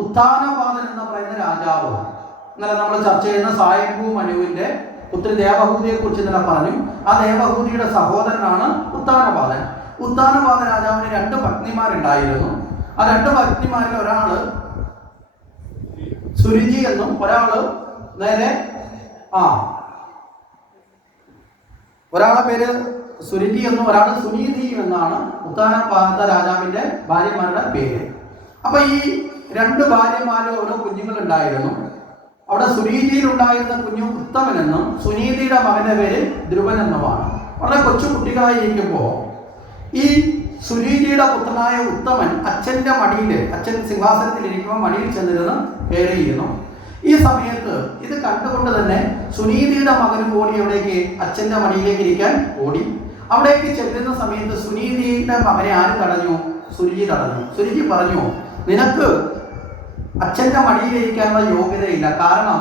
ഉത്ഥാനപാദൻ എന്ന് പറയുന്ന രാജാവ്, ഇന്നലെ നമ്മൾ ചർച്ച ചെയ്യുന്ന സായംഭൂ മനുവിന്റെ പുത്രി ദേവഹൂതിയെ കുറിച്ച് ഇന്നലെ പറഞ്ഞു. ആ ദേവഹൂതിയുടെ സഹോദരനാണ് ഉത്ഥാനപാദൻ. ഉത്ഥാനപാദ രാജാവിന് 2 പത്നിമാരുണ്ടായിരുന്നു. ആ 2 പത്നിമാരിൽ ഒരാള് സുരുചി എന്നും ഒരാള് നേരെ ഒരാളെ പേര് സുരുചി എന്നും ഒരാള് സുനീതിയും എന്നാണ് ഉത്ഥാനപാദ രാജാവിന്റെ ഭാര്യമാരുടെ പേര്. അപ്പൊ ഈ 2 ഭാര്യമാരും ഓരോ കുഞ്ഞുങ്ങളുണ്ടായിരുന്നു. അവിടെ സുനീതിയിൽ ഉണ്ടായിരുന്ന കുഞ്ഞു ഉത്തമനെന്നും സുനീതിയുടെ മകന്റെ പേര് ധ്രുവൻ എന്നുമാണ്. വളരെ കൊച്ചു കുട്ടികളായിരിക്കുമ്പോൾ ഈ സുനീതിയുടെ പുത്രനായ ഉത്തമൻ അച്ഛന്റെ മടിയിൽ, അച്ഛൻ സിംഹാസനത്തിൽ ഇരിക്കുമ്പോൾ മടിയിൽ ചെന്നിരുന്ന് കയറിയിരുന്നു. ഈ സമയത്ത് ഇത് കണ്ടുകൊണ്ട് തന്നെ സുനീതിയുടെ മകനും ഓടി എവിടേക്ക്? അച്ഛന്റെ മടിയിലേക്ക് ഇരിക്കാൻ ഓടി. അവിടേക്ക് ചെല്ലുന്ന സമയത്ത് സുനീതിയുടെ മകനെ ആര് തടഞ്ഞു? സുരുചി തടഞ്ഞു. സുരുചി പറഞ്ഞു, നിനക്ക് അച്ഛന്റെ മടിയിലിരിക്കാനുള്ള യോഗ്യതയില്ല. കാരണം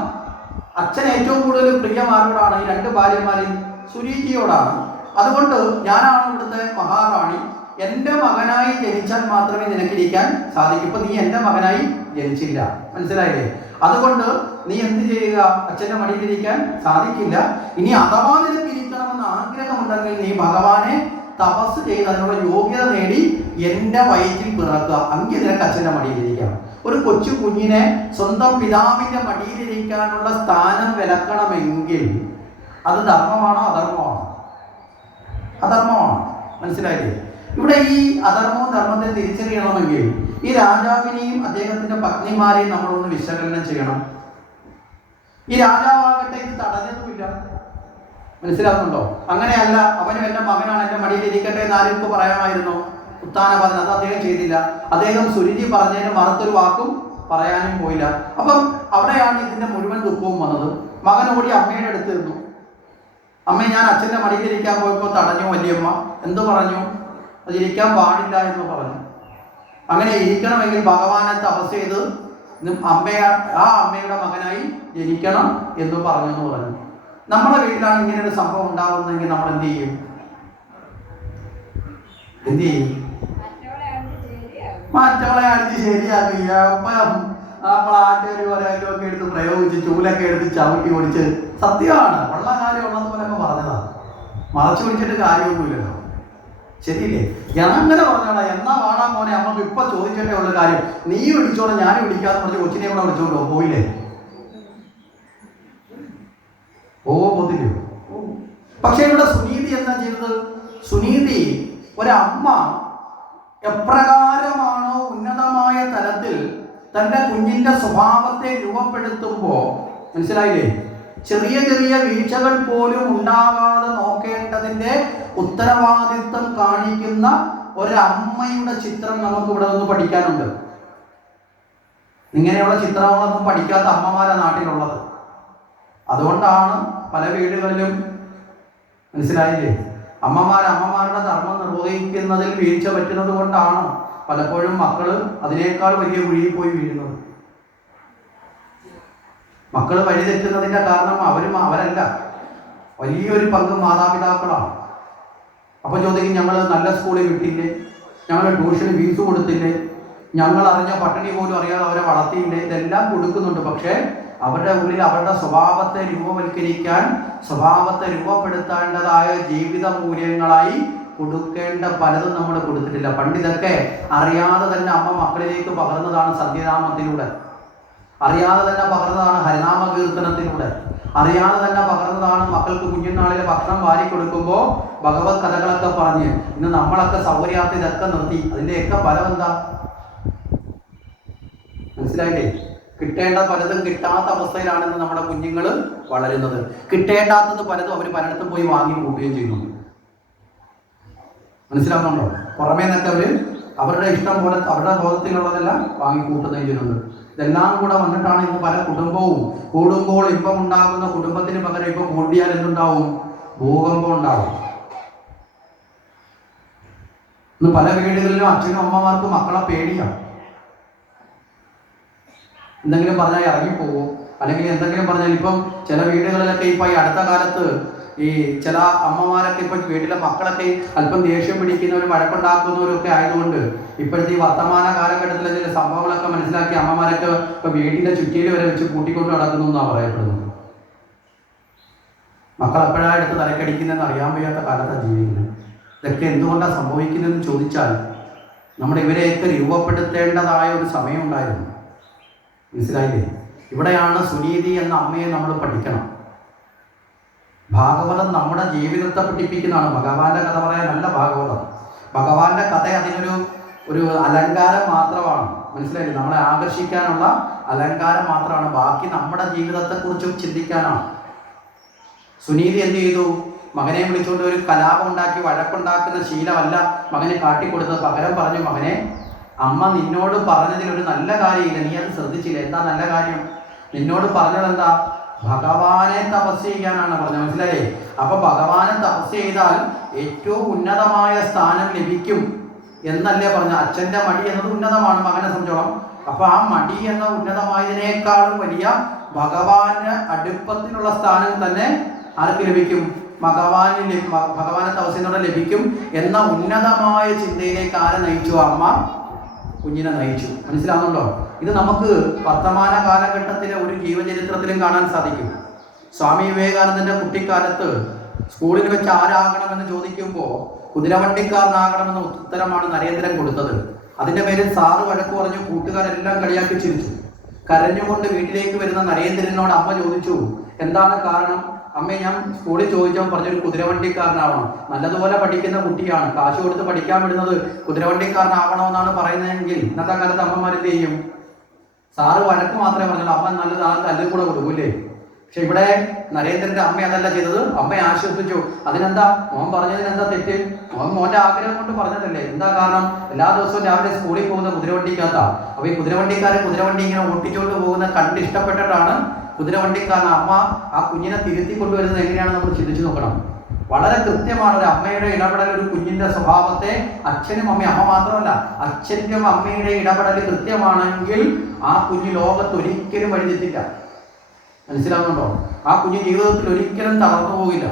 അച്ഛൻ ഏറ്റവും കൂടുതൽ പ്രിയമാരോടാണ്? ഈ 2 ഭാര്യമാരിൽ സുരുചിയോടാണ്. അതുകൊണ്ട് ഞാനാണ് ഇവിടുത്തെ മഹാറാണി. എൻ്റെ മകനായി ജനിച്ചാൽ മാത്രമേ നിനക്കിരിക്കാൻ സാധിക്കൂ. ഇപ്പൊ നീ എൻ്റെ മകനായി ജനിച്ചില്ല. മനസ്സിലായില്ലേ? അതുകൊണ്ട് നീ എന്ത് ചെയ്യുക? അച്ഛൻ്റെ മടിയിലിരിക്കാൻ സാധിക്കില്ല. ഇനി അഥവാ നിനക്ക് ഇരിക്കണമെന്ന് ആഗ്രഹമുണ്ടെങ്കിൽ നീ ഭഗവാനെ തപസ് ചെയ്ത് അതിനുള്ള യോഗ്യത നേടി എൻ്റെ വയറ്റിൽ പിറക്കുക, അങ്കിൽ നിനക്ക് അച്ഛൻ്റെ മടിയിലിരിക്കാം. ഒരു കൊച്ചു കുഞ്ഞിനെ സ്വന്തം പിതാവിൻ്റെ മടിയിലിരിക്കാനുള്ള സ്ഥാനം വിലക്കണമെങ്കിൽ അത് ധർമ്മമാണോ അധർമ്മമാണോ? അധർമ്മമാണ്. മനസ്സിലായില്ലേ? ഇവിടെ ഈ അധർമ്മവും ധർമ്മത്തെ തിരിച്ചറിയണമെങ്കിൽ ഈ രാജാവിനെയും അദ്ദേഹത്തിന്റെ പത്നിമാരെയും നമ്മളൊന്ന് വിശകലനം ചെയ്യണം. ഈ രാജാവാകട്ടെ ഇത് തടഞ്ഞതുമില്ല. മനസ്സിലാകുന്നുണ്ടോ? അങ്ങനെയല്ല, അവനും എൻ്റെ മകനാണ്, എൻ്റെ മടിയിലിരിക്കട്ടെ എന്ന് ആർക്കും പറയാമായിരുന്നു? ഉത്താനപാദൻ അത് അദ്ദേഹം ചെയ്തില്ല. അദ്ദേഹം സുരുചി പറഞ്ഞതിന് മറുത്തൊരു വാക്കും പറയാനും പോയില്ല. അപ്പം അവിടെയാണ് ഇതിന്റെ മുഴുവൻ ദുഃഖവും വന്നത്. മകൻ ഓടി അമ്മയുടെ അടുത്ത് നിന്നു. അമ്മ, ഞാൻ അച്ഛൻ്റെ മടിയിലിരിക്കാൻ പോയപ്പോൾ തടഞ്ഞു വല്യമ്മ. എന്തു പറഞ്ഞു? അതിരിക്കാൻ പാടില്ല എന്ന് പറഞ്ഞു. അങ്ങനെ ഇരിക്കണമെങ്കിൽ ഭഗവാനെ തപസ് ചെയ്ത് അമ്മയുടെ മകനായി ജനിക്കണം എന്ന് പറഞ്ഞു എന്ന് പറഞ്ഞു. നമ്മുടെ വീട്ടിലാണ് ഇങ്ങനെ ഒരു സംഭവം ഉണ്ടാവുന്നതെങ്കിൽ നമ്മൾ എന്ത് ചെയ്യും? മറ്റവളെ അടിച്ച് ശരിയാക്കില്ല. നമ്മൾ ആട്ടൊരു വരലൊക്കെ എടുത്ത് പ്രയോഗിച്ച് ചൂലൊക്കെ എടുത്ത് ചവിട്ടി ഓടിച്ച്, സത്യമാണ്, ഉള്ള കാര്യം ഉള്ളതുപോലൊക്കെ പറഞ്ഞതാണ്. മറച്ചു പിടിച്ചിട്ട് കാര്യമൊന്നുമില്ലല്ലോ. ശരിയില്ലേ? അങ്ങനെ പറഞ്ഞോളാം. എന്നാ വാടാ മോനെ, നമുക്ക് ഇപ്പൊ ചോദിച്ചിട്ടേ ഉള്ള കാര്യം. നീ വിളിച്ചോളാം, ഞാനും വിളിക്കാന്ന് പറഞ്ഞ് കൊച്ചിനെ കൂടെ വിളിച്ചോണ്ടോ പോയില്ലേ? പോതില്ലോ. പക്ഷെ ഇവിടെ സുനീതി എന്താ ചെയ്തത്? സുനീതി ഒരമ്മ എപ്രകാരമാണോ ഉന്നതമായ തലത്തിൽ തൻ്റെ കുഞ്ഞിന്റെ സ്വഭാവത്തെ രൂപപ്പെടുത്തുമ്പോ, മനസ്സിലായില്ലേ, ചെറിയ ചെറിയ വീഴ്ചകൾ പോലും ഉണ്ടാകാതെ നോക്കേണ്ടതിന്റെ ഉത്തരവാദിത്വം കാണിക്കുന്ന ഒരമ്മയുടെ ചിത്രം നമുക്ക് ഇവിടെ നിന്ന് പഠിക്കാനുണ്ട്. ഇങ്ങനെയുള്ള ചിത്രങ്ങളൊന്നും പഠിക്കാത്ത അമ്മമാരാ നാട്ടിലുള്ളത്. അതുകൊണ്ടാണ് പല വീടുകളിലും, മനസ്സിലായില്ലേ, അമ്മമാരുടെ ധർമ്മം നിർവഹിക്കുന്നതിൽ വീഴ്ച പറ്റുന്നത് കൊണ്ടാണ് പലപ്പോഴും മക്കള് അതിനേക്കാൾ വലിയ കുഴിയിൽ പോയി വീഴുന്നത്. മക്കൾ വഴിതെറ്റുന്നതിന്റെ കാരണം അവരല്ല, വലിയൊരു പങ്ക് മാതാപിതാക്കളാണ്. അപ്പൊ ചോദിക്കും, ഞങ്ങൾ നല്ല സ്കൂളിൽ വിട്ടില്ലേ, ഞങ്ങൾ ട്യൂഷന് ഫീസ് കൊടുത്തില്ലേ, ഞങ്ങൾ അറിഞ്ഞ പട്ടിണി പോലും അറിയാതെ അവരെ വളർത്തിയില്ലേ? ഇതെല്ലാം കൊടുക്കുന്നുണ്ട്. പക്ഷേ അവരുടെ ഉള്ളിൽ അവരുടെ സ്വഭാവത്തെ രൂപവൽക്കരിക്കാൻ, സ്വഭാവത്തെ രൂപപ്പെടുത്തേണ്ടതായ ജീവിത മൂല്യങ്ങളായി കൊടുക്കേണ്ട പലതും നമ്മൾ കൊടുത്തിട്ടില്ല. പണ്ടിതൊക്കെ അറിയാതെ തന്നെ അമ്മ മക്കളിലേക്ക് പകർന്നതാണ് സന്ധ്യാനാമത്തിലൂടെ, അറിയാതെ തന്നെ പകർന്നതാണ് ഹരിനാമ കീർത്തനത്തിലൂടെ, അറിയാതെ തന്നെ പകർന്നതാണ് മക്കൾക്ക് കുഞ്ഞുനാളിലെ ഭക്ഷണം വാരി കൊടുക്കുമ്പോൾ ഭഗവത് കഥകളൊക്കെ പറഞ്ഞ്. ഇന്ന് നമ്മളൊക്കെ സൗകര്യാർത്ഥം ഇതൊക്കെ നിർത്തി. അതിൻ്റെയൊക്കെ ഫലം എന്താ? മനസ്സിലായില്ലേ? കിട്ടേണ്ട പലതും കിട്ടാത്ത അവസ്ഥയിലാണ് ഇന്ന് നമ്മുടെ കുഞ്ഞുങ്ങൾ വളരുന്നത്. കിട്ടേണ്ടാത്തത് പലതും അവർ പലയിടത്തും പോയി വാങ്ങി കൂട്ടുകയും ചെയ്യുന്നുണ്ട്. മനസ്സിലാവുന്നുണ്ടോ? പുറമേ നിന്നൊക്കെ അവരുടെ ഇഷ്ടം പോലെ അവരുടെ ബോധത്തിലുള്ളതെല്ലാം വാങ്ങി കൂട്ടുകയും ചെയ്യുന്നുണ്ട്. ഇതെല്ലാം കൂടെ വന്നിട്ടാണ് ഇന്ന് പല കുടുംബവും, കൂടുമ്പോൾ ഇമ്പം ഉണ്ടാകുന്ന കുടുംബത്തിന് പകരം ഇപ്പം കൂടിയാൽ എന്തുണ്ടാവും? ഭൂകമ്പം ഉണ്ടാവും. ഇന്ന് പല വീടുകളിലും അച്ഛനും അമ്മമാർക്കും മക്കളെ പേടിയാണ്. എന്തെങ്കിലും പറഞ്ഞാൽ ഇറങ്ങിപ്പോകും, അല്ലെങ്കിൽ എന്തെങ്കിലും പറഞ്ഞാൽ ഇപ്പം ചില വീടുകളിലൊക്കെ ഇപ്പം ഈ അടുത്ത കാലത്ത് ഈ ചില അമ്മമാരൊക്കെ ഇപ്പം വീട്ടിലെ മക്കളൊക്കെ അല്പം ദേഷ്യം പിടിക്കുന്നവരും വഴക്കുണ്ടാക്കുന്നവരും ഒക്കെ ആയതുകൊണ്ട് ഇപ്പോഴത്തെ ഈ വർത്തമാന കാലഘട്ടത്തിലെ ചില സംഭവങ്ങളൊക്കെ മനസ്സിലാക്കി അമ്മമാരൊക്കെ ഇപ്പം വീട്ടിലെ ചുറ്റിയിൽ വരെ വെച്ച് കൂട്ടിക്കൊണ്ട് നടക്കുന്നു എന്നാണ് പറയപ്പെടുന്നത്. മക്കൾ എപ്പോഴാണ് എടുത്ത് തലക്കടിക്കുന്നതെന്ന് അറിയാൻ വയ്യാത്ത കാലത്താണ് ജീവിക്കുന്നത്. ഇതൊക്കെ എന്തുകൊണ്ടാണ് സംഭവിക്കുന്നതെന്ന് ചോദിച്ചാൽ നമ്മുടെ ഇവരെയൊക്കെ രൂപപ്പെടുത്തേണ്ടതായ ഒരു സമയം ഉണ്ടായിരുന്നു. മനസ്സിലായില്ലേ? ഇവിടെയാണ് സുനീതി എന്ന അമ്മയെ നമ്മൾ പഠിക്കണം. ഭാഗവതം നമ്മുടെ ജീവിതത്തെ പഠിപ്പിക്കുന്നതാണ്. ഭഗവാന്റെ കഥ പറയാനല്ല ഭാഗവതം. ഭഗവാന്റെ കഥ അതിനൊരു അലങ്കാരം മാത്രമാണ്. മനസ്സിലായില്ലേ? നമ്മളെ ആകർഷിക്കാനുള്ള അലങ്കാരം മാത്രമാണ്. ബാക്കി നമ്മുടെ ജീവിതത്തെക്കുറിച്ചും ചിന്തിക്കാനാണ്. സുനീതി എന്ത് ചെയ്തു? മകനെ വിളിച്ചുകൊണ്ട് ഒരു കലാപം ഉണ്ടാക്കി വഴക്കുണ്ടാക്കുന്ന ശീലമല്ല മകനെ കാട്ടിക്കൊടുത്തത്. പകരം പറഞ്ഞു, മകനെ, അമ്മ നിന്നോട് പറഞ്ഞതിൽ ഒരു നല്ല കാര്യമില്ല, നീ അത് ശ്രദ്ധിച്ചില്ല. എന്താ നല്ല കാര്യം? നിന്നോട് പറഞ്ഞത് എന്താ? ഭഗവാനെ തപസ് ചെയ്യാനാണ് പറഞ്ഞത്. മനസ്സിലായേ? അപ്പൊ ഭഗവാനെ തപസ് ചെയ്താൽ ഏറ്റവും ഉന്നതമായ സ്ഥാനം ലഭിക്കും എന്നല്ലേ പറഞ്ഞ? അച്ഛന്റെ മടി എന്നത് ഉന്നതമാണ് മകനെ സംബന്ധിച്ചോളം. അപ്പൊ ആ മടി എന്ന ഉന്നതമായതിനേക്കാളും വലിയ ഭഗവാന് അടുപ്പത്തിലുള്ള സ്ഥാനം തന്നെ ആർക്ക് ലഭിക്കും? ഭഗവാനെ തപസ് ചെയ്യുന്നതോടെ ലഭിക്കും എന്ന ഉന്നതമായ ചിന്തയിലേക്ക് ആരെ നയിച്ചു? അമ്മ കുഞ്ഞിനെ നയിച്ചു. മനസ്സിലാവുന്നുണ്ടോ? ഇത് നമുക്ക് വർത്തമാന കാലഘട്ടത്തിലെ ഒരു ജീവചരിത്രത്തിലും കാണാൻ സാധിക്കും. സ്വാമി വിവേകാനന്ദന്റെ കുട്ടിക്കാലത്ത് സ്കൂളിൽ വെച്ച് ആരാകണമെന്ന് ചോദിക്കുമ്പോൾ കുതിരവണ്ടിക്കാരനാകണമെന്ന ഉത്തരമാണ് നരേന്ദ്രൻ കൊടുത്തത്. അതിന്റെ പേരിൽ സാറ് വഴക്ക് പറഞ്ഞു, കൂട്ടുകാരെല്ലാം കളിയാക്കി ചിരിച്ചു. കരഞ്ഞുകൊണ്ട് വീട്ടിലേക്ക് വരുന്ന നരേന്ദ്രനോട് അമ്മ ചോദിച്ചു, എന്താണ് കാരണം? അമ്മേ, ഞാൻ സ്കൂളിൽ ചോദിച്ചവൻ പറഞ്ഞൊരു കുതിരവണ്ടിക്കാരനാവണം, നല്ലതുപോലെ പഠിക്കുന്ന കുട്ടിയാണ്, കാശ് കൊടുത്ത് പഠിക്കാൻ വിടുന്നത് കുതിരവണ്ടിക്കാരനാവണമെന്നാണ് പറയുന്നതെങ്കിൽ ഇന്നത്തെ കാലത്ത് അമ്മമാരെന്ത് ചെയ്യും? സാറ് വഴക്ക് മാത്രമേ പറഞ്ഞുള്ളൂ, അമ്മ നല്ലത് ആ തല്ലിൽ കൂടെ കൊടുക്കൂലേ? പക്ഷെ ഇവിടെ നരേന്ദ്രന്റെ അമ്മ അതല്ല ചെയ്തത്. അമ്മയെ ആശ്വസിപ്പിച്ചു. അതിനെന്താ, മോൻ പറഞ്ഞതിന് എന്താ തെറ്റ്? മോന്റെ ആഗ്രഹം കൊണ്ട് പറഞ്ഞതല്ലേ. എന്താ കാരണം? എല്ലാ ദിവസവും രാവിലെ സ്കൂളിൽ പോകുന്ന കുതിരവണ്ടിക്കകത്താ. അപ്പൊ ഈ കുതിരവണ്ടി ഇങ്ങനെ ഓട്ടിച്ചുകൊണ്ട് പോകുന്ന കണ്ട് ഇഷ്ടപ്പെട്ടിട്ടാണ് കുതിരവണ്ടിക്കാരൻ അമ്മ ആ കുഞ്ഞിനെ തിരുത്തി കൊണ്ടുവരുന്നത്. എങ്ങനെയാണ് നമ്മൾ ചിന്തിച്ചു നോക്കണം. വളരെ കൃത്യമാണ് ഒരു അമ്മയുടെ ഇടപെടൽ ഒരു കുഞ്ഞിന്റെ സ്വഭാവത്തെ. അച്ഛനും അമ്മയും, അമ്മ മാത്രമല്ല അച്ഛനും അമ്മയുടെ ഇടപെടൽ കൃത്യമാണെങ്കിൽ ആ കുഞ്ഞ് ലോകത്ത് ഒരിക്കലും വഴിതെറ്റില്ല. മനസ്സിലാവുന്നുണ്ടോ? ആ കുഞ്ഞ് ജീവിതത്തിൽ ഒരിക്കലും തളർന്നു പോകില്ല.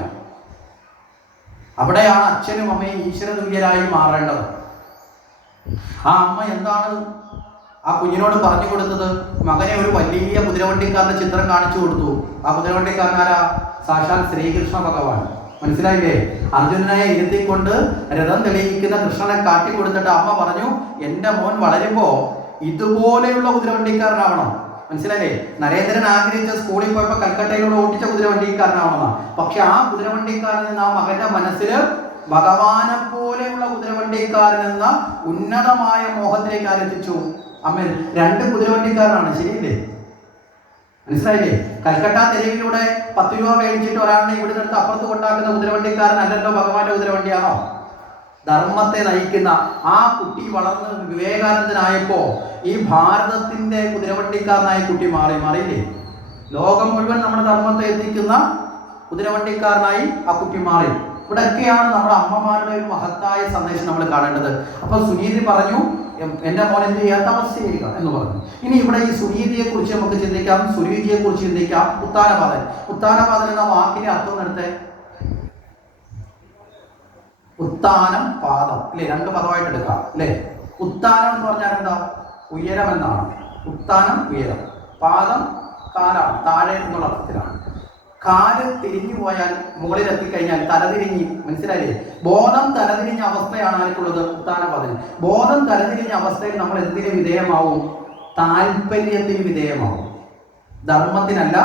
അവിടെയാണ് അച്ഛനും അമ്മയും ഈശ്വര തുല്യരായി മാറേണ്ടത്. ആ അമ്മ എന്താണ് ആ കുഞ്ഞിനോട് പറഞ്ഞു കൊടുത്തത്? മകനെ ഒരു വലിയ കുതിരവണ്ടിക്കാരന്റെ ചിത്രം കാണിച്ചു കൊടുത്തു. ആ കുതിരവണ്ടിക്കാരനാരാ? സാക്ഷാൽ ശ്രീകൃഷ്ണ ഭഗവാൻ. മനസ്സിലായില്ലേ? അർജുനനെ ഇരുത്തിക്കൊണ്ട് രഥം തെളിയിക്കുന്ന കൃഷ്ണനെ കാട്ടിക്കൊടുത്തിട്ട് അമ്മ പറഞ്ഞു, എന്റെ മോൻ വളരുമ്പോ ഇതുപോലെയുള്ള കുതിരവണ്ടിക്കാരനാവണം. മനസ്സിലായില്ലേ? നരേന്ദ്രൻ ആഗ്രഹിച്ച സ്കൂളിൽ പോയപ്പോ കൽക്കട്ടയിലൂടെ ഓടിച്ച കുതിരവണ്ടിക്കാരനാവണം. പക്ഷെ ആ കുതിരവണ്ടിക്കാരൻ എന്ന ആ മകന്റെ മനസ്സില് ഭഗവാനെ പോലെയുള്ള കുതിരവണ്ടിക്കാരൻ എന്ന ഉന്നതമായ മോഹത്തിലേക്ക് ആരെത്തിച്ചു? അമ്മ. രണ്ട് കുതിരവണ്ടിക്കാരനാണ്, ശരിയല്ലേ? മനസ്സിലായില്ലേ? കൽക്കട്ട തെരുവിലൂടെ 10 രൂപ മേടിച്ചിട്ട് ഒരാളിനെ ഇവിടെ നിന്ന് അപ്പുറത്ത് കൊണ്ടാക്കുന്ന കുതിരവണ്ടിക്കാരൻ അല്ലല്ലോ ഭഗവാന്റെ കുതിരവണ്ടിയാണോ? ധർമ്മത്തെ നയിക്കുന്ന ആ കുട്ടി വളർന്ന് വിവേകാനന്ദനായപ്പോ ഈ ഭാരതത്തിന്റെ കുതിരവണ്ടിക്കാരനായ കുട്ടി മാറിയില്ലേ? ലോകം മുഴുവൻ നമ്മുടെ ധർമ്മത്തെ എത്തിക്കുന്ന കുതിരവണ്ടിക്കാരനായി ആ കുട്ടി മാറി. ഇവിടെയൊക്കെയാണ് നമ്മുടെ അമ്മമാരുടെ ഒരു മഹത്തായ സന്ദേശം നമ്മൾ കാണേണ്ടത്. അപ്പൊ സുനീതി പറഞ്ഞു, എന്റെ മോൻ എന്ത് ചെയ്യുക? തപസ് ചെയ്യുക എന്ന് പറഞ്ഞു. ഇനി ഇവിടെ ഈ സുനീതിയെ കുറിച്ച് നമുക്ക് ചിന്തിക്കാം, സുരുചിയെ കുറിച്ച് ചിന്തിക്കാം. ഉത്താനപാദൻ എന്ന വാക്കിന്റെ അർത്ഥം എടുത്തേ. ഉത്താനം, പാദം, അല്ലെ? രണ്ട് പദമായിട്ട് എടുക്കാം, അല്ലെ? ഉത്താനം എന്ന് പറഞ്ഞാൽ എന്താ? ഉയരം എന്നാണ്. ഉത്താനം ഉയരം, പാദം കാലാണ്, താഴെ എന്നുള്ള അർത്ഥത്തിലാണ്. കാല് തിരിഞ്ഞു പോയാൽ മുകളിലെത്തിക്കഴിഞ്ഞാൽ തലതിരിഞ്ഞ്, മനസ്സിലായില്ലേ? ബോധം തലതിരിഞ്ഞ അവസ്ഥയാണ് ആർക്കുള്ളത്? ഉത്താനപാദന്. ബോധം തലതിരിഞ്ഞ അവസ്ഥയിൽ നമ്മൾ എന്തിനു വിധേയമാവും? താല്പര്യത്തിന് വിധേയമാവും. ധർമ്മത്തിനല്ല,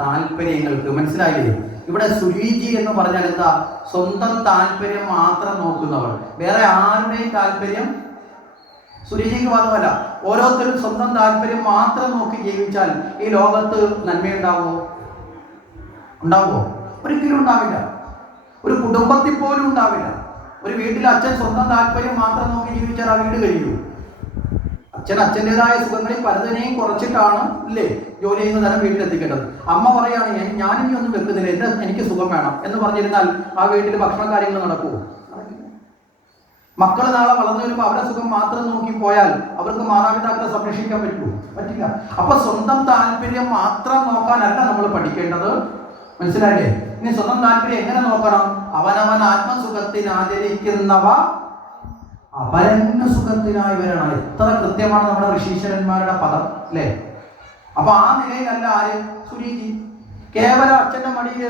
താല്പര്യങ്ങൾക്ക്. മനസ്സിലായില്ലേ? ഇവിടെ സുരീജി എന്ന് പറഞ്ഞാൽ എന്താ? സ്വന്തം താല്പര്യം മാത്രം നോക്കുന്നവൾ. വേറെ ആരുടെയും താല്പര്യം സുരീജിക്ക് ബാധകമല്ല. ഓരോരുത്തരും സ്വന്തം താല്പര്യം മാത്രം നോക്കി ജീവിച്ചാൽ ഈ ലോകത്ത് നന്മയുണ്ടാവുമോ? ഉണ്ടാവുമോ? ഒരിക്കലും ഉണ്ടാവില്ല. ഒരു കുടുംബത്തിൽ പോലും ഉണ്ടാവില്ല. ഒരു വീട്ടിൽ അച്ഛൻ സ്വന്തം താല്പര്യം മാത്രം നോക്കി ജീവിച്ചാൽ ആ വീട് കഴിയൂ. അച്ഛൻ അച്ഛൻ്റെതായ സുഖങ്ങളിൽ പലതിനെയും കുറച്ചിട്ടാണ് അല്ലേ ജോലി ചെയ്യുന്ന തരം വീട്ടിലെത്തിക്കേണ്ടത്. അമ്മ പറയാണ്, ഞാനിനി ഒന്നും വെക്കുന്നില്ല, എനിക്ക് സുഖം വേണം എന്ന് പറഞ്ഞിരുന്നാൽ ആ വീട്ടിൽ ഭക്ഷണ കാര്യങ്ങൾ നടക്കുമോ? മക്കൾ നാളെ വളർന്നു വരുമ്പോൾ അവരുടെ സുഖം മാത്രം നോക്കി പോയാൽ അവർക്ക് മാതാപിതാക്കളെ സംരക്ഷിക്കാൻ പറ്റില്ല. അപ്പൊ സ്വന്തം താല്പര്യം മാത്രം നോക്കാനല്ല നമ്മൾ പഠിക്കേണ്ടത്. മനസ്സിലായില്ലേ? ഇനി സ്വന്തം താല്പര്യം എങ്ങനെ നോക്കണം? അവനവൻ ആത്മസുഖത്തിന് ആചരിക്കുന്നവ അപരന് സുഖത്തിനായി വരണം. എത്ര കൃത്യമാണ് നമ്മുടെ ഋഷീശ്വരന്മാരുടെ പദം, അല്ലേ? അപ്പൊ ആ നിലയിലല്ല ആര്? സുരീജി. കേവലം അച്ഛന്റെ മടിയിൽ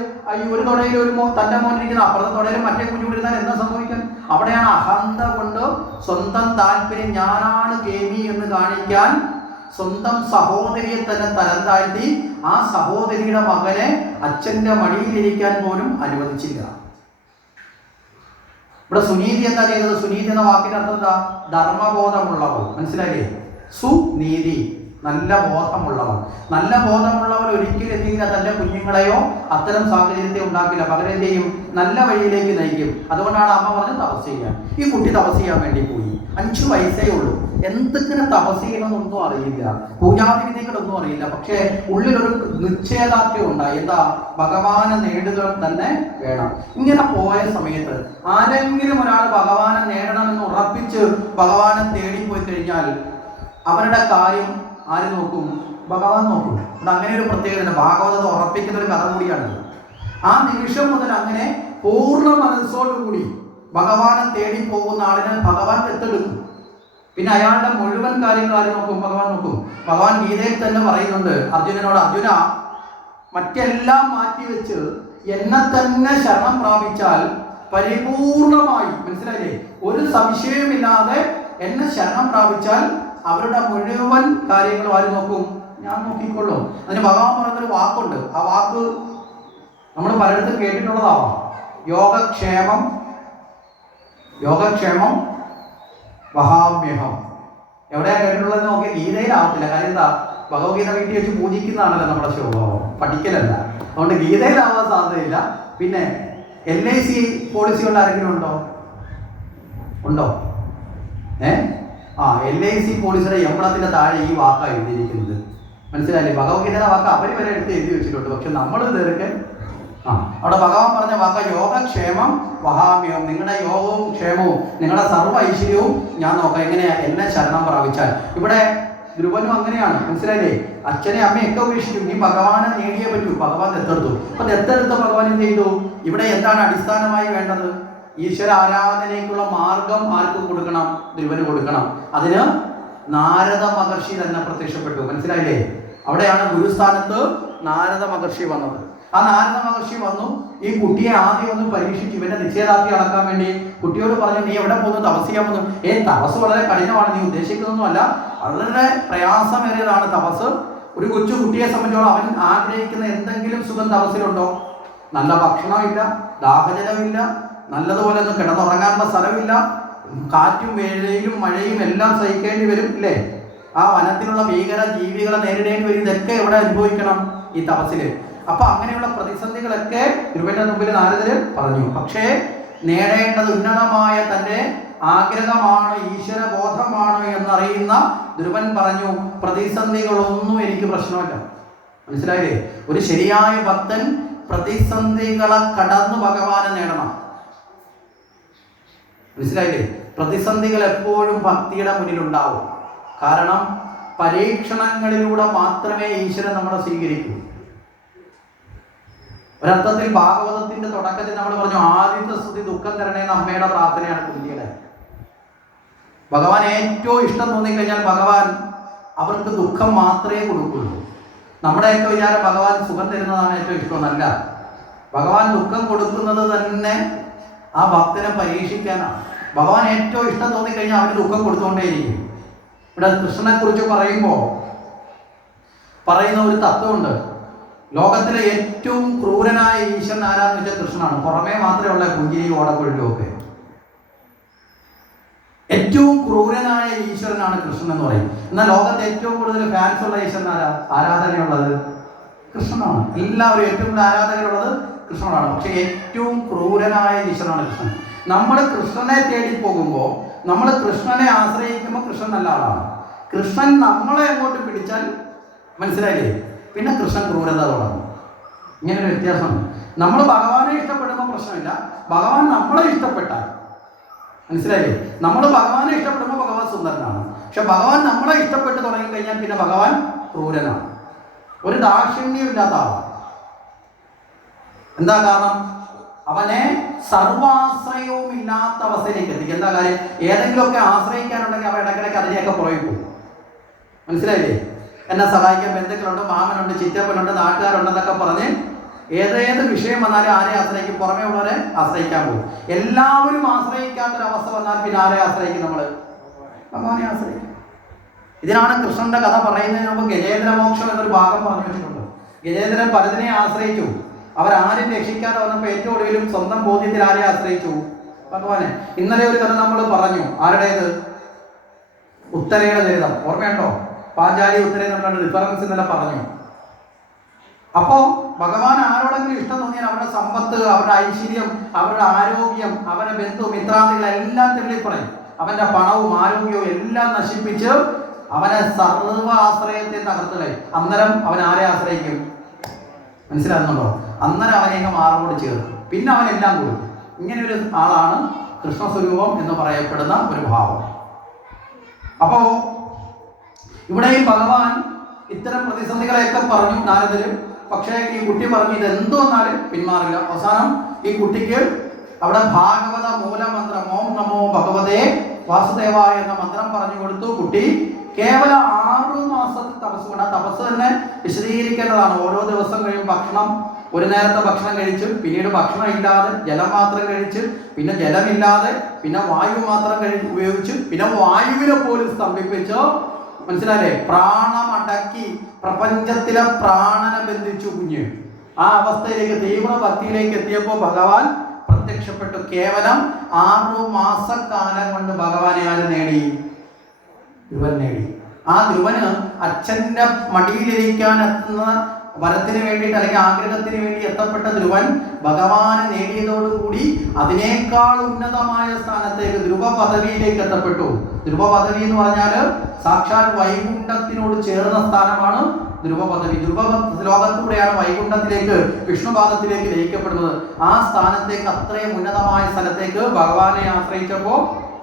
ഒരു തൊടയിൽ ഒരു തന്റെ മോനിരിക്കുന്ന അപ്പുറത്തെ തൊടയിൽ മറ്റേ കുഞ്ഞുകൊണ്ടിരുന്നാൽ എന്താ സംഭവിക്കാൻ? അവിടെയാണ് അഹന്ത കൊണ്ട് സ്വന്തം താല്പര്യം ഞാനാണ് കേമി എന്ന് കാണിക്കാൻ സ്വന്തം സഹോദരിയെ തന്നെ തരം താഴ്ത്തി ആ സഹോദരിയുടെ മകനെ അച്ഛന്റെ മടിയിലിരിക്കാൻ പോലും അനുവദിച്ചില്ല. ഇവിടെ സുനീതി എന്താ ചെയ്തത്? സുനീതി എന്ന വാക്കിന്റെ അർത്ഥം എന്താ? ധർമ്മബോധമുള്ളവൾ. മനസ്സിലായില്ലേ? സുനീതി, നല്ല ബോധമുള്ളവർ. നല്ല ബോധമുള്ളവർ ഒരിക്കലും എന്തെങ്കിലും തന്റെ കുഞ്ഞുങ്ങളെയോ അത്തരം സാഹചര്യത്തെ ഉണ്ടാക്കില്ല. പകരം എന്ത് ചെയ്യും? നല്ല വഴിയിലേക്ക് നയിക്കും. അതുകൊണ്ടാണ് അമ്മ പറഞ്ഞ് തപസ് ചെയ്യാൻ. ഈ കുട്ടി തപസ് ചെയ്യാൻ വേണ്ടി പോയി. 5 വയസ്സേ ഉള്ളൂ. എന്തൊക്കെ തപസ് ചെയ്യണമെന്നൊന്നും അറിയില്ല, പൂജാവിധികളൊന്നും അറിയില്ല. പക്ഷേ ഉള്ളിലൊരു നിശ്ചയദാർഢ്യം ഉണ്ടായി. എന്താ? ഭഗവാനെ നേടുക തന്നെ വേണം. ഇങ്ങനെ പോയ സമയത്ത് ആരെങ്കിലും ഒരാൾ ഭഗവാനെ നേടണമെന്ന് ഉറപ്പിച്ച് ഭഗവാനെ തേടിപ്പോയി കഴിഞ്ഞാൽ അവരുടെ കാര്യം ആര് നോക്കും? ഭഗവാൻ നോക്കും. അത് അങ്ങനെ ഒരു പ്രത്യേകത ഭാഗവതം ഉറപ്പിക്കുന്ന ഒരു കഥ കൂടിയാണ്. ആ നിമിഷം മുതൽ അങ്ങനെ പൂർണ്ണ മനസ്സോടുകൂടി ഭഗവാനെ തേടി പോകുന്ന ആളിനെ ഭഗവാൻ ദത്തെടുക്കും. പിന്നെ അയാളുടെ മുഴുവൻ കാര്യങ്ങൾ ആര് നോക്കും? ഭഗവാൻ നോക്കും. ഭഗവാൻ ഗീതയിൽ തന്നെ പറയുന്നുണ്ട് അർജുനനോട്, അർജുന, മറ്റെല്ലാം മാറ്റിവെച്ച് എന്നെ തന്നെ ശരണം പ്രാപിച്ചാൽ പരിപൂർണമായി, മനസ്സിലായില്ലേ, ഒരു സംശയമില്ലാതെ എന്നെ ശരണം പ്രാപിച്ചാൽ അവരുടെ മുഴുവൻ കാര്യങ്ങളും ആര് നോക്കും? ഞാൻ നോക്കിക്കൊള്ളും. അതിന് ഭഗവാൻ പറയുന്നൊരു വാക്കുണ്ട്. ആ വാക്ക് നമ്മൾ പലയിടത്തും കേട്ടിട്ടുള്ളതാവാം. യോഗക്ഷേമം വഹാമ്യഹം. എവിടെയാ കേട്ടിട്ടുള്ളത് നോക്കി? ഗീതയിലാവത്തില്ല. കാര്യം എന്താ? ഭഗവത്ഗീത വീട്ടിൽ വെച്ച് പൂജിക്കുന്നതാണല്ലോ നമ്മുടെ സ്വഭാവം, പഠിക്കലല്ല. അതുകൊണ്ട് ഗീതയിലാവാൻ സാധ്യതയില്ല. പിന്നെ LIC പോളിസി ഉള്ള ആരെങ്കിലും ഉണ്ടോ? LIC പോളിസിയുടെ എമ്പളത്തിന്റെ താഴെ ഈ വാക്കാണ് എഴുതിയിരിക്കുന്നത്. മനസ്സിലായില്ലേ? ഭഗവത്ഗീതയുടെ വാക്ക് അവർ വരെ എടുത്ത് എഴുതി വെച്ചിട്ടുണ്ട്. പക്ഷെ നമ്മൾ ഇതൊക്കെ അവിടെ ഭഗവാൻ പറഞ്ഞ വാക്ക് യോഗക്ഷേമം വഹാമ്യം. നിങ്ങളുടെ യോഗവും ക്ഷേമവും നിങ്ങളുടെ സർവ്വ ഐശ്വര്യവും ഞാൻ നോക്കാം. എങ്ങനെയാ? എന്നെ ശരണം പ്രാപിച്ചാൽ. ഇവിടെ ധ്രുവനും അങ്ങനെയാണ്. മനസ്സിലായില്ലേ? അച്ഛനെ അമ്മയൊക്കെ ഉപേക്ഷിച്ചു. ഇനി ഭഗവാനെ നേടിയേ പറ്റൂ. ഭഗവാൻ ദത്തെടുത്തു. അപ്പൊ ദത്തെടുത്ത ഭഗവാൻ എന്ത് ചെയ്തു? ഇവിടെ എന്താണ് അടിസ്ഥാനമായി വേണ്ടത്? ഈശ്വര ആരാധനയ്ക്കുള്ള മാർഗം ആർക്ക് കൊടുക്കണം? ധ്രുവന് കൊടുക്കണം. അതിന് നാരദ മഹർഷി തന്നെ പ്രത്യക്ഷപ്പെട്ടു. മനസ്സിലായില്ലേ? അവിടെയാണ് ഗുരുസ്ഥാനത്ത് നാരദ മഹർഷി വന്നത്. ആ നാരദ മഹർഷി വന്നു. ഈ കുട്ടിയെ ആദ്യം ഒന്ന് പരീക്ഷിച്ചു. ഇവന്റെ നിശ്ചയദാർഢ്യം അളക്കാൻ വേണ്ടി കുട്ടിയോട് പറഞ്ഞു, നീ എവിടെ പോകുന്നു? തപസ് ചെയ്യാൻ പോകുന്നു. തപസ് വളരെ കഠിനമാണ്, നീ ഉദ്ദേശിക്കുന്നതൊന്നുമല്ല, വളരെ പ്രയാസമേറിയതാണ് തപസ്. ഒരു കൊച്ചു കുട്ടിയെ സംബന്ധിച്ചോളം അവൻ ആഗ്രഹിക്കുന്ന എന്തെങ്കിലും സുഖം തപസ്സിലുണ്ടോ? നല്ല ഭക്ഷണമില്ല, ദാഹജലമില്ല, നല്ലതുപോലെ ഒന്ന് കിടന്നുറങ്ങാനുള്ള സ്ഥലമില്ല, കാറ്റും വെയിലും മഴയും എല്ലാം സഹിക്കേണ്ടി വരും, ഇല്ലേ? ആ വനത്തിലുള്ള ഭീകര ജീവികളെ നേരിടേണ്ടി വരും. ഇതൊക്കെ എവിടെ അനുഭവിക്കണം? ഈ തപസ്സില്. അപ്പൊ അങ്ങനെയുള്ള പ്രതിസന്ധികളൊക്കെ ധ്രുവന്റെ മുമ്പിൽ നാരദര് പറഞ്ഞു. പക്ഷേ നേടേണ്ടത് ഉന്നതമായ തന്റെ ആഗ്രഹമാണ്, ഈശ്വരബോധമാണ് എന്നറിയുന്ന ധ്രുവൻ പറഞ്ഞു, പ്രതിസന്ധികളൊന്നും എനിക്ക് പ്രശ്നമല്ല. മനസ്സിലായില്ലേ? ഒരു ശരിയായ ഭക്തൻ പ്രതിസന്ധികളെ കടന്നു ഭഗവാനെ നേടണം. മനസ്സിലായില്ലേ? പ്രതിസന്ധികൾ എപ്പോഴും ഭക്തിയുടെ മുന്നിലുണ്ടാവും. കാരണം പരീക്ഷണങ്ങളിലൂടെ മാത്രമേ ഈശ്വരൻ നമ്മളെ സ്വീകരിക്കൂ. ഒരർത്ഥത്തിൽ ഭാഗവതത്തിന്റെ തുടക്കത്തിൽ നമ്മൾ പറഞ്ഞു, ആദ്യത്തെ സ്തുതി ദുഃഖം തരണേന്ന് അമ്മയുടെ പ്രാർത്ഥനയാണ് കുന്തിയുടെ. ഭഗവാൻ ഏറ്റവും ഇഷ്ടം തോന്നിക്കഴിഞ്ഞാൽ ഭഗവാൻ അവർക്ക് ദുഃഖം മാത്രമേ കൊടുക്കുള്ളൂ. നമ്മുടെയൊക്കെ വിചാരം ഭഗവാൻ സുഖം തരുന്നതാണ് ഏറ്റവും ഇഷ്ടമെന്നല്ല. ഭഗവാൻ ദുഃഖം കൊടുക്കുന്നത് തന്നെ ആ ഭക്തനെ പരീക്ഷിക്കാനാണ്. ഭഗവാൻ ഏറ്റവും ഇഷ്ടം തോന്നിക്കഴിഞ്ഞാൽ അവന് ദുഃഖം കൊടുത്തുകൊണ്ടേയിരിക്കും. ഇവിടെ കൃഷ്ണനെ കുറിച്ച് പറയുമ്പോൾ പറയുന്ന ഒരു തത്വമുണ്ട്. ലോകത്തിലെ ഏറ്റവും ക്രൂരനായ ഈശ്വരൻ ആരാന്ന് വെച്ചാൽ കൃഷ്ണനാണ്. പുറമേ മാത്രമേ ഉള്ള പുഞ്ചിരിയും ഓടക്കുഴലും ഒക്കെ. ഏറ്റവും ക്രൂരനായ ഈശ്വരനാണ് കൃഷ്ണൻ എന്ന് പറയും. എന്നാൽ ലോകത്തെ ഏറ്റവും കൂടുതൽ ഫാൻസ് ഉള്ള ഈശ്വരൻ ആരാധനയുള്ളത് കൃഷ്ണനാണ്. എല്ലാവരും ഏറ്റവും കൂടുതൽ ആരാധകരുള്ളത് കൃഷ്ണനാണ്. പക്ഷെ ഏറ്റവും ക്രൂരനായ ഈശ്വരനാണ് കൃഷ്ണൻ. നമ്മൾ കൃഷ്ണനെ തേടി പോകുമ്പോൾ, നമ്മൾ കൃഷ്ണനെ ആശ്രയിക്കുമ്പോൾ കൃഷ്ണൻ നല്ല ആളാണ്. കൃഷ്ണൻ നമ്മളെ അങ്ങോട്ട് പിടിച്ചാൽ, മനസ്സിലായില്ലേ, പിന്നെ കൃഷ്ണൻ ക്രൂരത തുടങ്ങും. ഇങ്ങനൊരു വ്യത്യാസമുണ്ട്. നമ്മൾ ഭഗവാനെ ഇഷ്ടപ്പെടുമ്പോൾ പ്രശ്നമില്ല. ഭഗവാൻ നമ്മളെ ഇഷ്ടപ്പെട്ടാൽ, മനസ്സിലായില്ലേ, നമ്മൾ ഭഗവാനെ ഇഷ്ടപ്പെടുമ്പോൾ ഭഗവാൻ സുന്ദരനാണ്. പക്ഷെ ഭഗവാൻ നമ്മളെ ഇഷ്ടപ്പെട്ട് തുടങ്ങിക്കഴിഞ്ഞാൽ പിന്നെ ഭഗവാൻ ക്രൂരനാണ്. ഒരു ദാക്ഷിണ്യം ഇല്ലാത്ത ആളാണ്. എന്താ കാരണം? അവനെ സർവാശ്രയവും ഇല്ലാത്ത അവസ്ഥയിലേക്ക് എത്തിക്കും. എന്താ കാര്യം? ഏതെങ്കിലുമൊക്കെ ആശ്രയിക്കാനുണ്ടെങ്കിൽ അവൻ ഇടയ്ക്കിടയ്ക്ക് അതിനെയൊക്കെ പുറകെ പോകും. മനസ്സിലായില്ലേ? എന്നെ സഹായിക്കാൻ ബന്ധുക്കളുണ്ട്, മാമനുണ്ട്, ചിറ്റപ്പനുണ്ട്, നാട്ടുകാരുണ്ടെന്നൊക്കെ പറഞ്ഞ് ഏതേത് വിഷയം വന്നാലും ആരെ ആശ്രയിക്കും? പുറമേ ഉള്ളവരെ ആശ്രയിക്കാൻ പോകും. എല്ലാവരും ആശ്രയിക്കാത്തൊരവസ്ഥ വന്നാൽ പിന്നെ ആരെ ആശ്രയിക്കും? നമ്മൾ ഭഗവാനെ ആശ്രയിക്കും. ഇതിനാണ് കൃഷ്ണന്റെ കഥ പറയുന്നതിന് മുമ്പ് ഗജേന്ദ്രമോക്ഷം എന്നൊരു ഭാഗം പറഞ്ഞു വെച്ചിട്ടുണ്ട്. ഗജേന്ദ്രൻ പലതിനെ ആശ്രയിച്ചു. അവരാരും രക്ഷിക്കാതെ വന്നപ്പോൾ ഏറ്റവും ഒടുവിലും സ്വന്തം ബോധ്യത്തിൽ ആരെ ആശ്രയിച്ചു? ഭഗവാനെ. ഇന്നലെ ഒരു കഥ നമ്മൾ പറഞ്ഞു. ആരുടേത്? ഉത്തരയുടെ ചരിതം ഓർമ്മയുണ്ടോ? പാഞ്ചാലി ഉത്തരയെ തമ്മിലുള്ള ഡിഫറൻസ് ഇന്നലെ പറഞ്ഞു. അപ്പോ ഭഗവാൻ ആരോടെങ്കിലും ഇഷ്ടം തോന്നിയാൽ അവരുടെ സമ്പത്ത്, അവരുടെ ഐശ്വര്യം, അവരുടെ ആരോഗ്യം, അവരുടെ ബന്ധു മിത്രാദികളെല്ലാം തള്ളിപ്പറയും. അവന്റെ പണവും ആരോഗ്യവും എല്ലാം നശിപ്പിച്ച് അവനെ സർവ്വ ആശ്രയത്തെ തകർത്തുകളയും. അന്നേരം അവൻ ആരെ ആശ്രയിക്കും? മനസ്സിലാകുന്നുണ്ടോ? അന്നേരം അവനെയൊക്കെ മാറോട് ചേർക്കും. പിന്നെ അവനെല്ലാം കൊടുക്കും. ഇങ്ങനെയൊരു ആളാണ് കൃഷ്ണസ്വരൂപം എന്ന് പറയപ്പെടുന്ന ഒരു ഭാവം. അപ്പോ ഇവിടെയും ഭഗവാൻ ഇത്തരം പ്രതിസന്ധികളെയൊക്കെ പറഞ്ഞു നാരദര്. പക്ഷേ ഈ കുട്ടി പറഞ്ഞു ഇതെന്തോ വന്നാലും പിന്മാറില്ല. അവസാനം ഈ കുട്ടിക്ക് അവിടെ ഭാഗവത മൂലമന്ത്രം ഓം നമോ ഭഗവതേ വാസുദേവായ എന്ന മന്ത്രം പറഞ്ഞു കൊടുത്തു. കുട്ടി കേവലം 6 മാസത്തെ തപസ് കൊണ്ട്, ആ തപസ് തന്നെ വിശദീകരിക്കേണ്ടതാണ്. ഓരോ ദിവസം കഴിയും ഭക്ഷണം ഒരു നേരത്തെ ഭക്ഷണം കഴിച്ച് പിന്നീട് ഭക്ഷണം ഇല്ലാതെ ജലം മാത്രം കഴിച്ച് പിന്നെ ജലമില്ലാതെ പിന്നെ വായു മാത്രം ഉപയോഗിച്ച് പിന്നെ വായുവിനെ പോലും സ്തംഭിപ്പിച്ച്, മനസ്സിലായില്ലേ? പ്രാണമടക്കി പ്രപഞ്ചത്തിലെ പ്രാണനെ ബന്ധിച്ചു കുഞ്ഞ്. ആ അവസ്ഥയിലേക്ക് തീവ്ര ഭക്തിയിലേക്ക് എത്തിയപ്പോൾ ഭഗവാൻ പ്രത്യക്ഷപ്പെട്ടു. കേവലം 6 മാസക്കാലം കൊണ്ട് ഭഗവാനെ ആര് നേടി? ധ്രുവൻ നേടി. ആ ധ്രുവന് അച്ഛന്റെ മടിയിലിരിക്കാൻ എത്തുന്ന വരത്തിന് വേണ്ടിയിട്ട് അല്ലെങ്കിൽ ആഗ്രഹത്തിന് വേണ്ടി എത്തപ്പെട്ട ധ്രുവൻ ഭഗവാനെ നേടിയതോടുകൂടി അതിനേക്കാൾ ഉന്നതമായ സ്ഥാനത്തേക്ക് ധ്രുവ പദവിയിലേക്ക് എത്തപ്പെട്ടു. ധ്രുവ പദവി എന്ന് പറഞ്ഞാൽ സാക്ഷാൽ വൈകുണ്ഠത്തിനോട് ചേർന്ന സ്ഥാനമാണ് ധ്രുവ പദവി. ധ്രുവ ശ്ലോകത്തിലൂടെയാണ് വൈകുണ്ഠത്തിലേക്ക് വിഷ്ണുപാദത്തിലേക്ക് ലയിക്കപ്പെടുന്നത്. ആ സ്ഥാനത്തേക്ക്, അത്രയും ഉന്നതമായ സ്ഥലത്തേക്ക് ഭഗവാനെ ആശ്രയിച്ചപ്പോൾ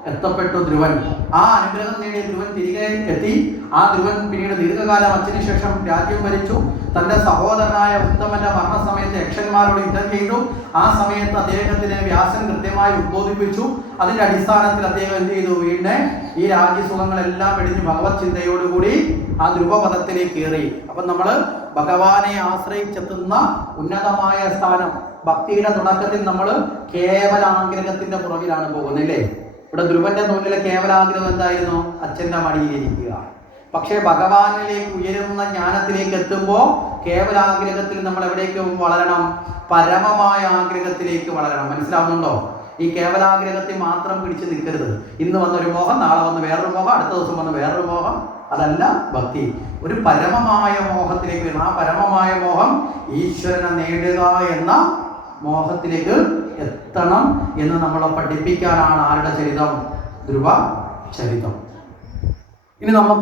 എത്തപ്പെട്ടു ധ്രുവൻ. ആ അനുഗ്രഹം നേടിയ ധ്രുവൻ തിരികെ എത്തി. ആ ധ്രുവൻ പിന്നീട് ദീർഘകാലം അച്ഛന് ശേഷം രാജ്യം ഭരിച്ചു. തന്റെ സഹോദരനായ ഉത്തമന്റെ മരണസമയത്ത് യക്ഷന്മാരോട് യുദ്ധം ചെയ്തു. ആ സമയത്ത് അദ്ദേഹത്തിന് വ്യാസൻ കൃത്യമായി ഉദ്ബോധിപ്പിച്ചു. അതിന്റെ അടിസ്ഥാനത്തിൽ അദ്ദേഹം എന്ത് ചെയ്തു? വീണ്ടും ഈ രാജ്യസുഖങ്ങളെല്ലാം വെടിഞ്ഞ് ഭഗവത് ചിന്തയോടുകൂടി ആ ധ്രുവപദത്തിലേക്ക് കയറി. അപ്പം നമ്മൾ ഭഗവാനെ ആശ്രയിച്ചെത്തുന്ന ഉന്നതമായ സ്ഥാനം. ഭക്തിയുടെ തുടക്കത്തിൽ നമ്മൾ കേവലാഗ്രഹത്തിന്റെ പുറകിലാണ് പോകുന്നില്ലേ? ഇവിടെ ധ്രുവന്റെ മുന്നിലെ കേവലാഗ്രഹം എന്തായിരുന്നു? അച്ഛന്റെ മടിയിലിരിക്കുക. പക്ഷേ ഭഗവാനിലേക്ക് ഉയരുന്ന ജ്ഞാനത്തിലേക്ക് എത്തുമ്പോൾ കേവലാഗ്രഹത്തിൽ നമ്മൾ എവിടേക്ക് വളരണം? പരമമായ ആഗ്രഹത്തിലേക്ക് വളരണം. മനസ്സിലാവുന്നുണ്ടോ? ഈ കേവലാഗ്രഹത്തിൽ മാത്രം പിടിച്ച് നിൽക്കരുത്. ഇന്ന് വന്നൊരു മോഹം, നാളെ വന്ന് വേറൊരു മോഹം, അടുത്ത ദിവസം വന്ന് വേറൊരു മോഹം. അതല്ല ഭക്തി. ഒരു പരമമായ മോഹത്തിലേക്ക് വരണം. ആ പരമമായ മോഹം ഈശ്വരനെ നേടുക എന്ന മോഹത്തിലേക്ക് എത്തണം എന്ന് നമ്മളെ പഠിപ്പിക്കാനാണ് ആരുടെ ചരിതം? ധ്രുവ ചരിതം. ഇനി നമുക്ക്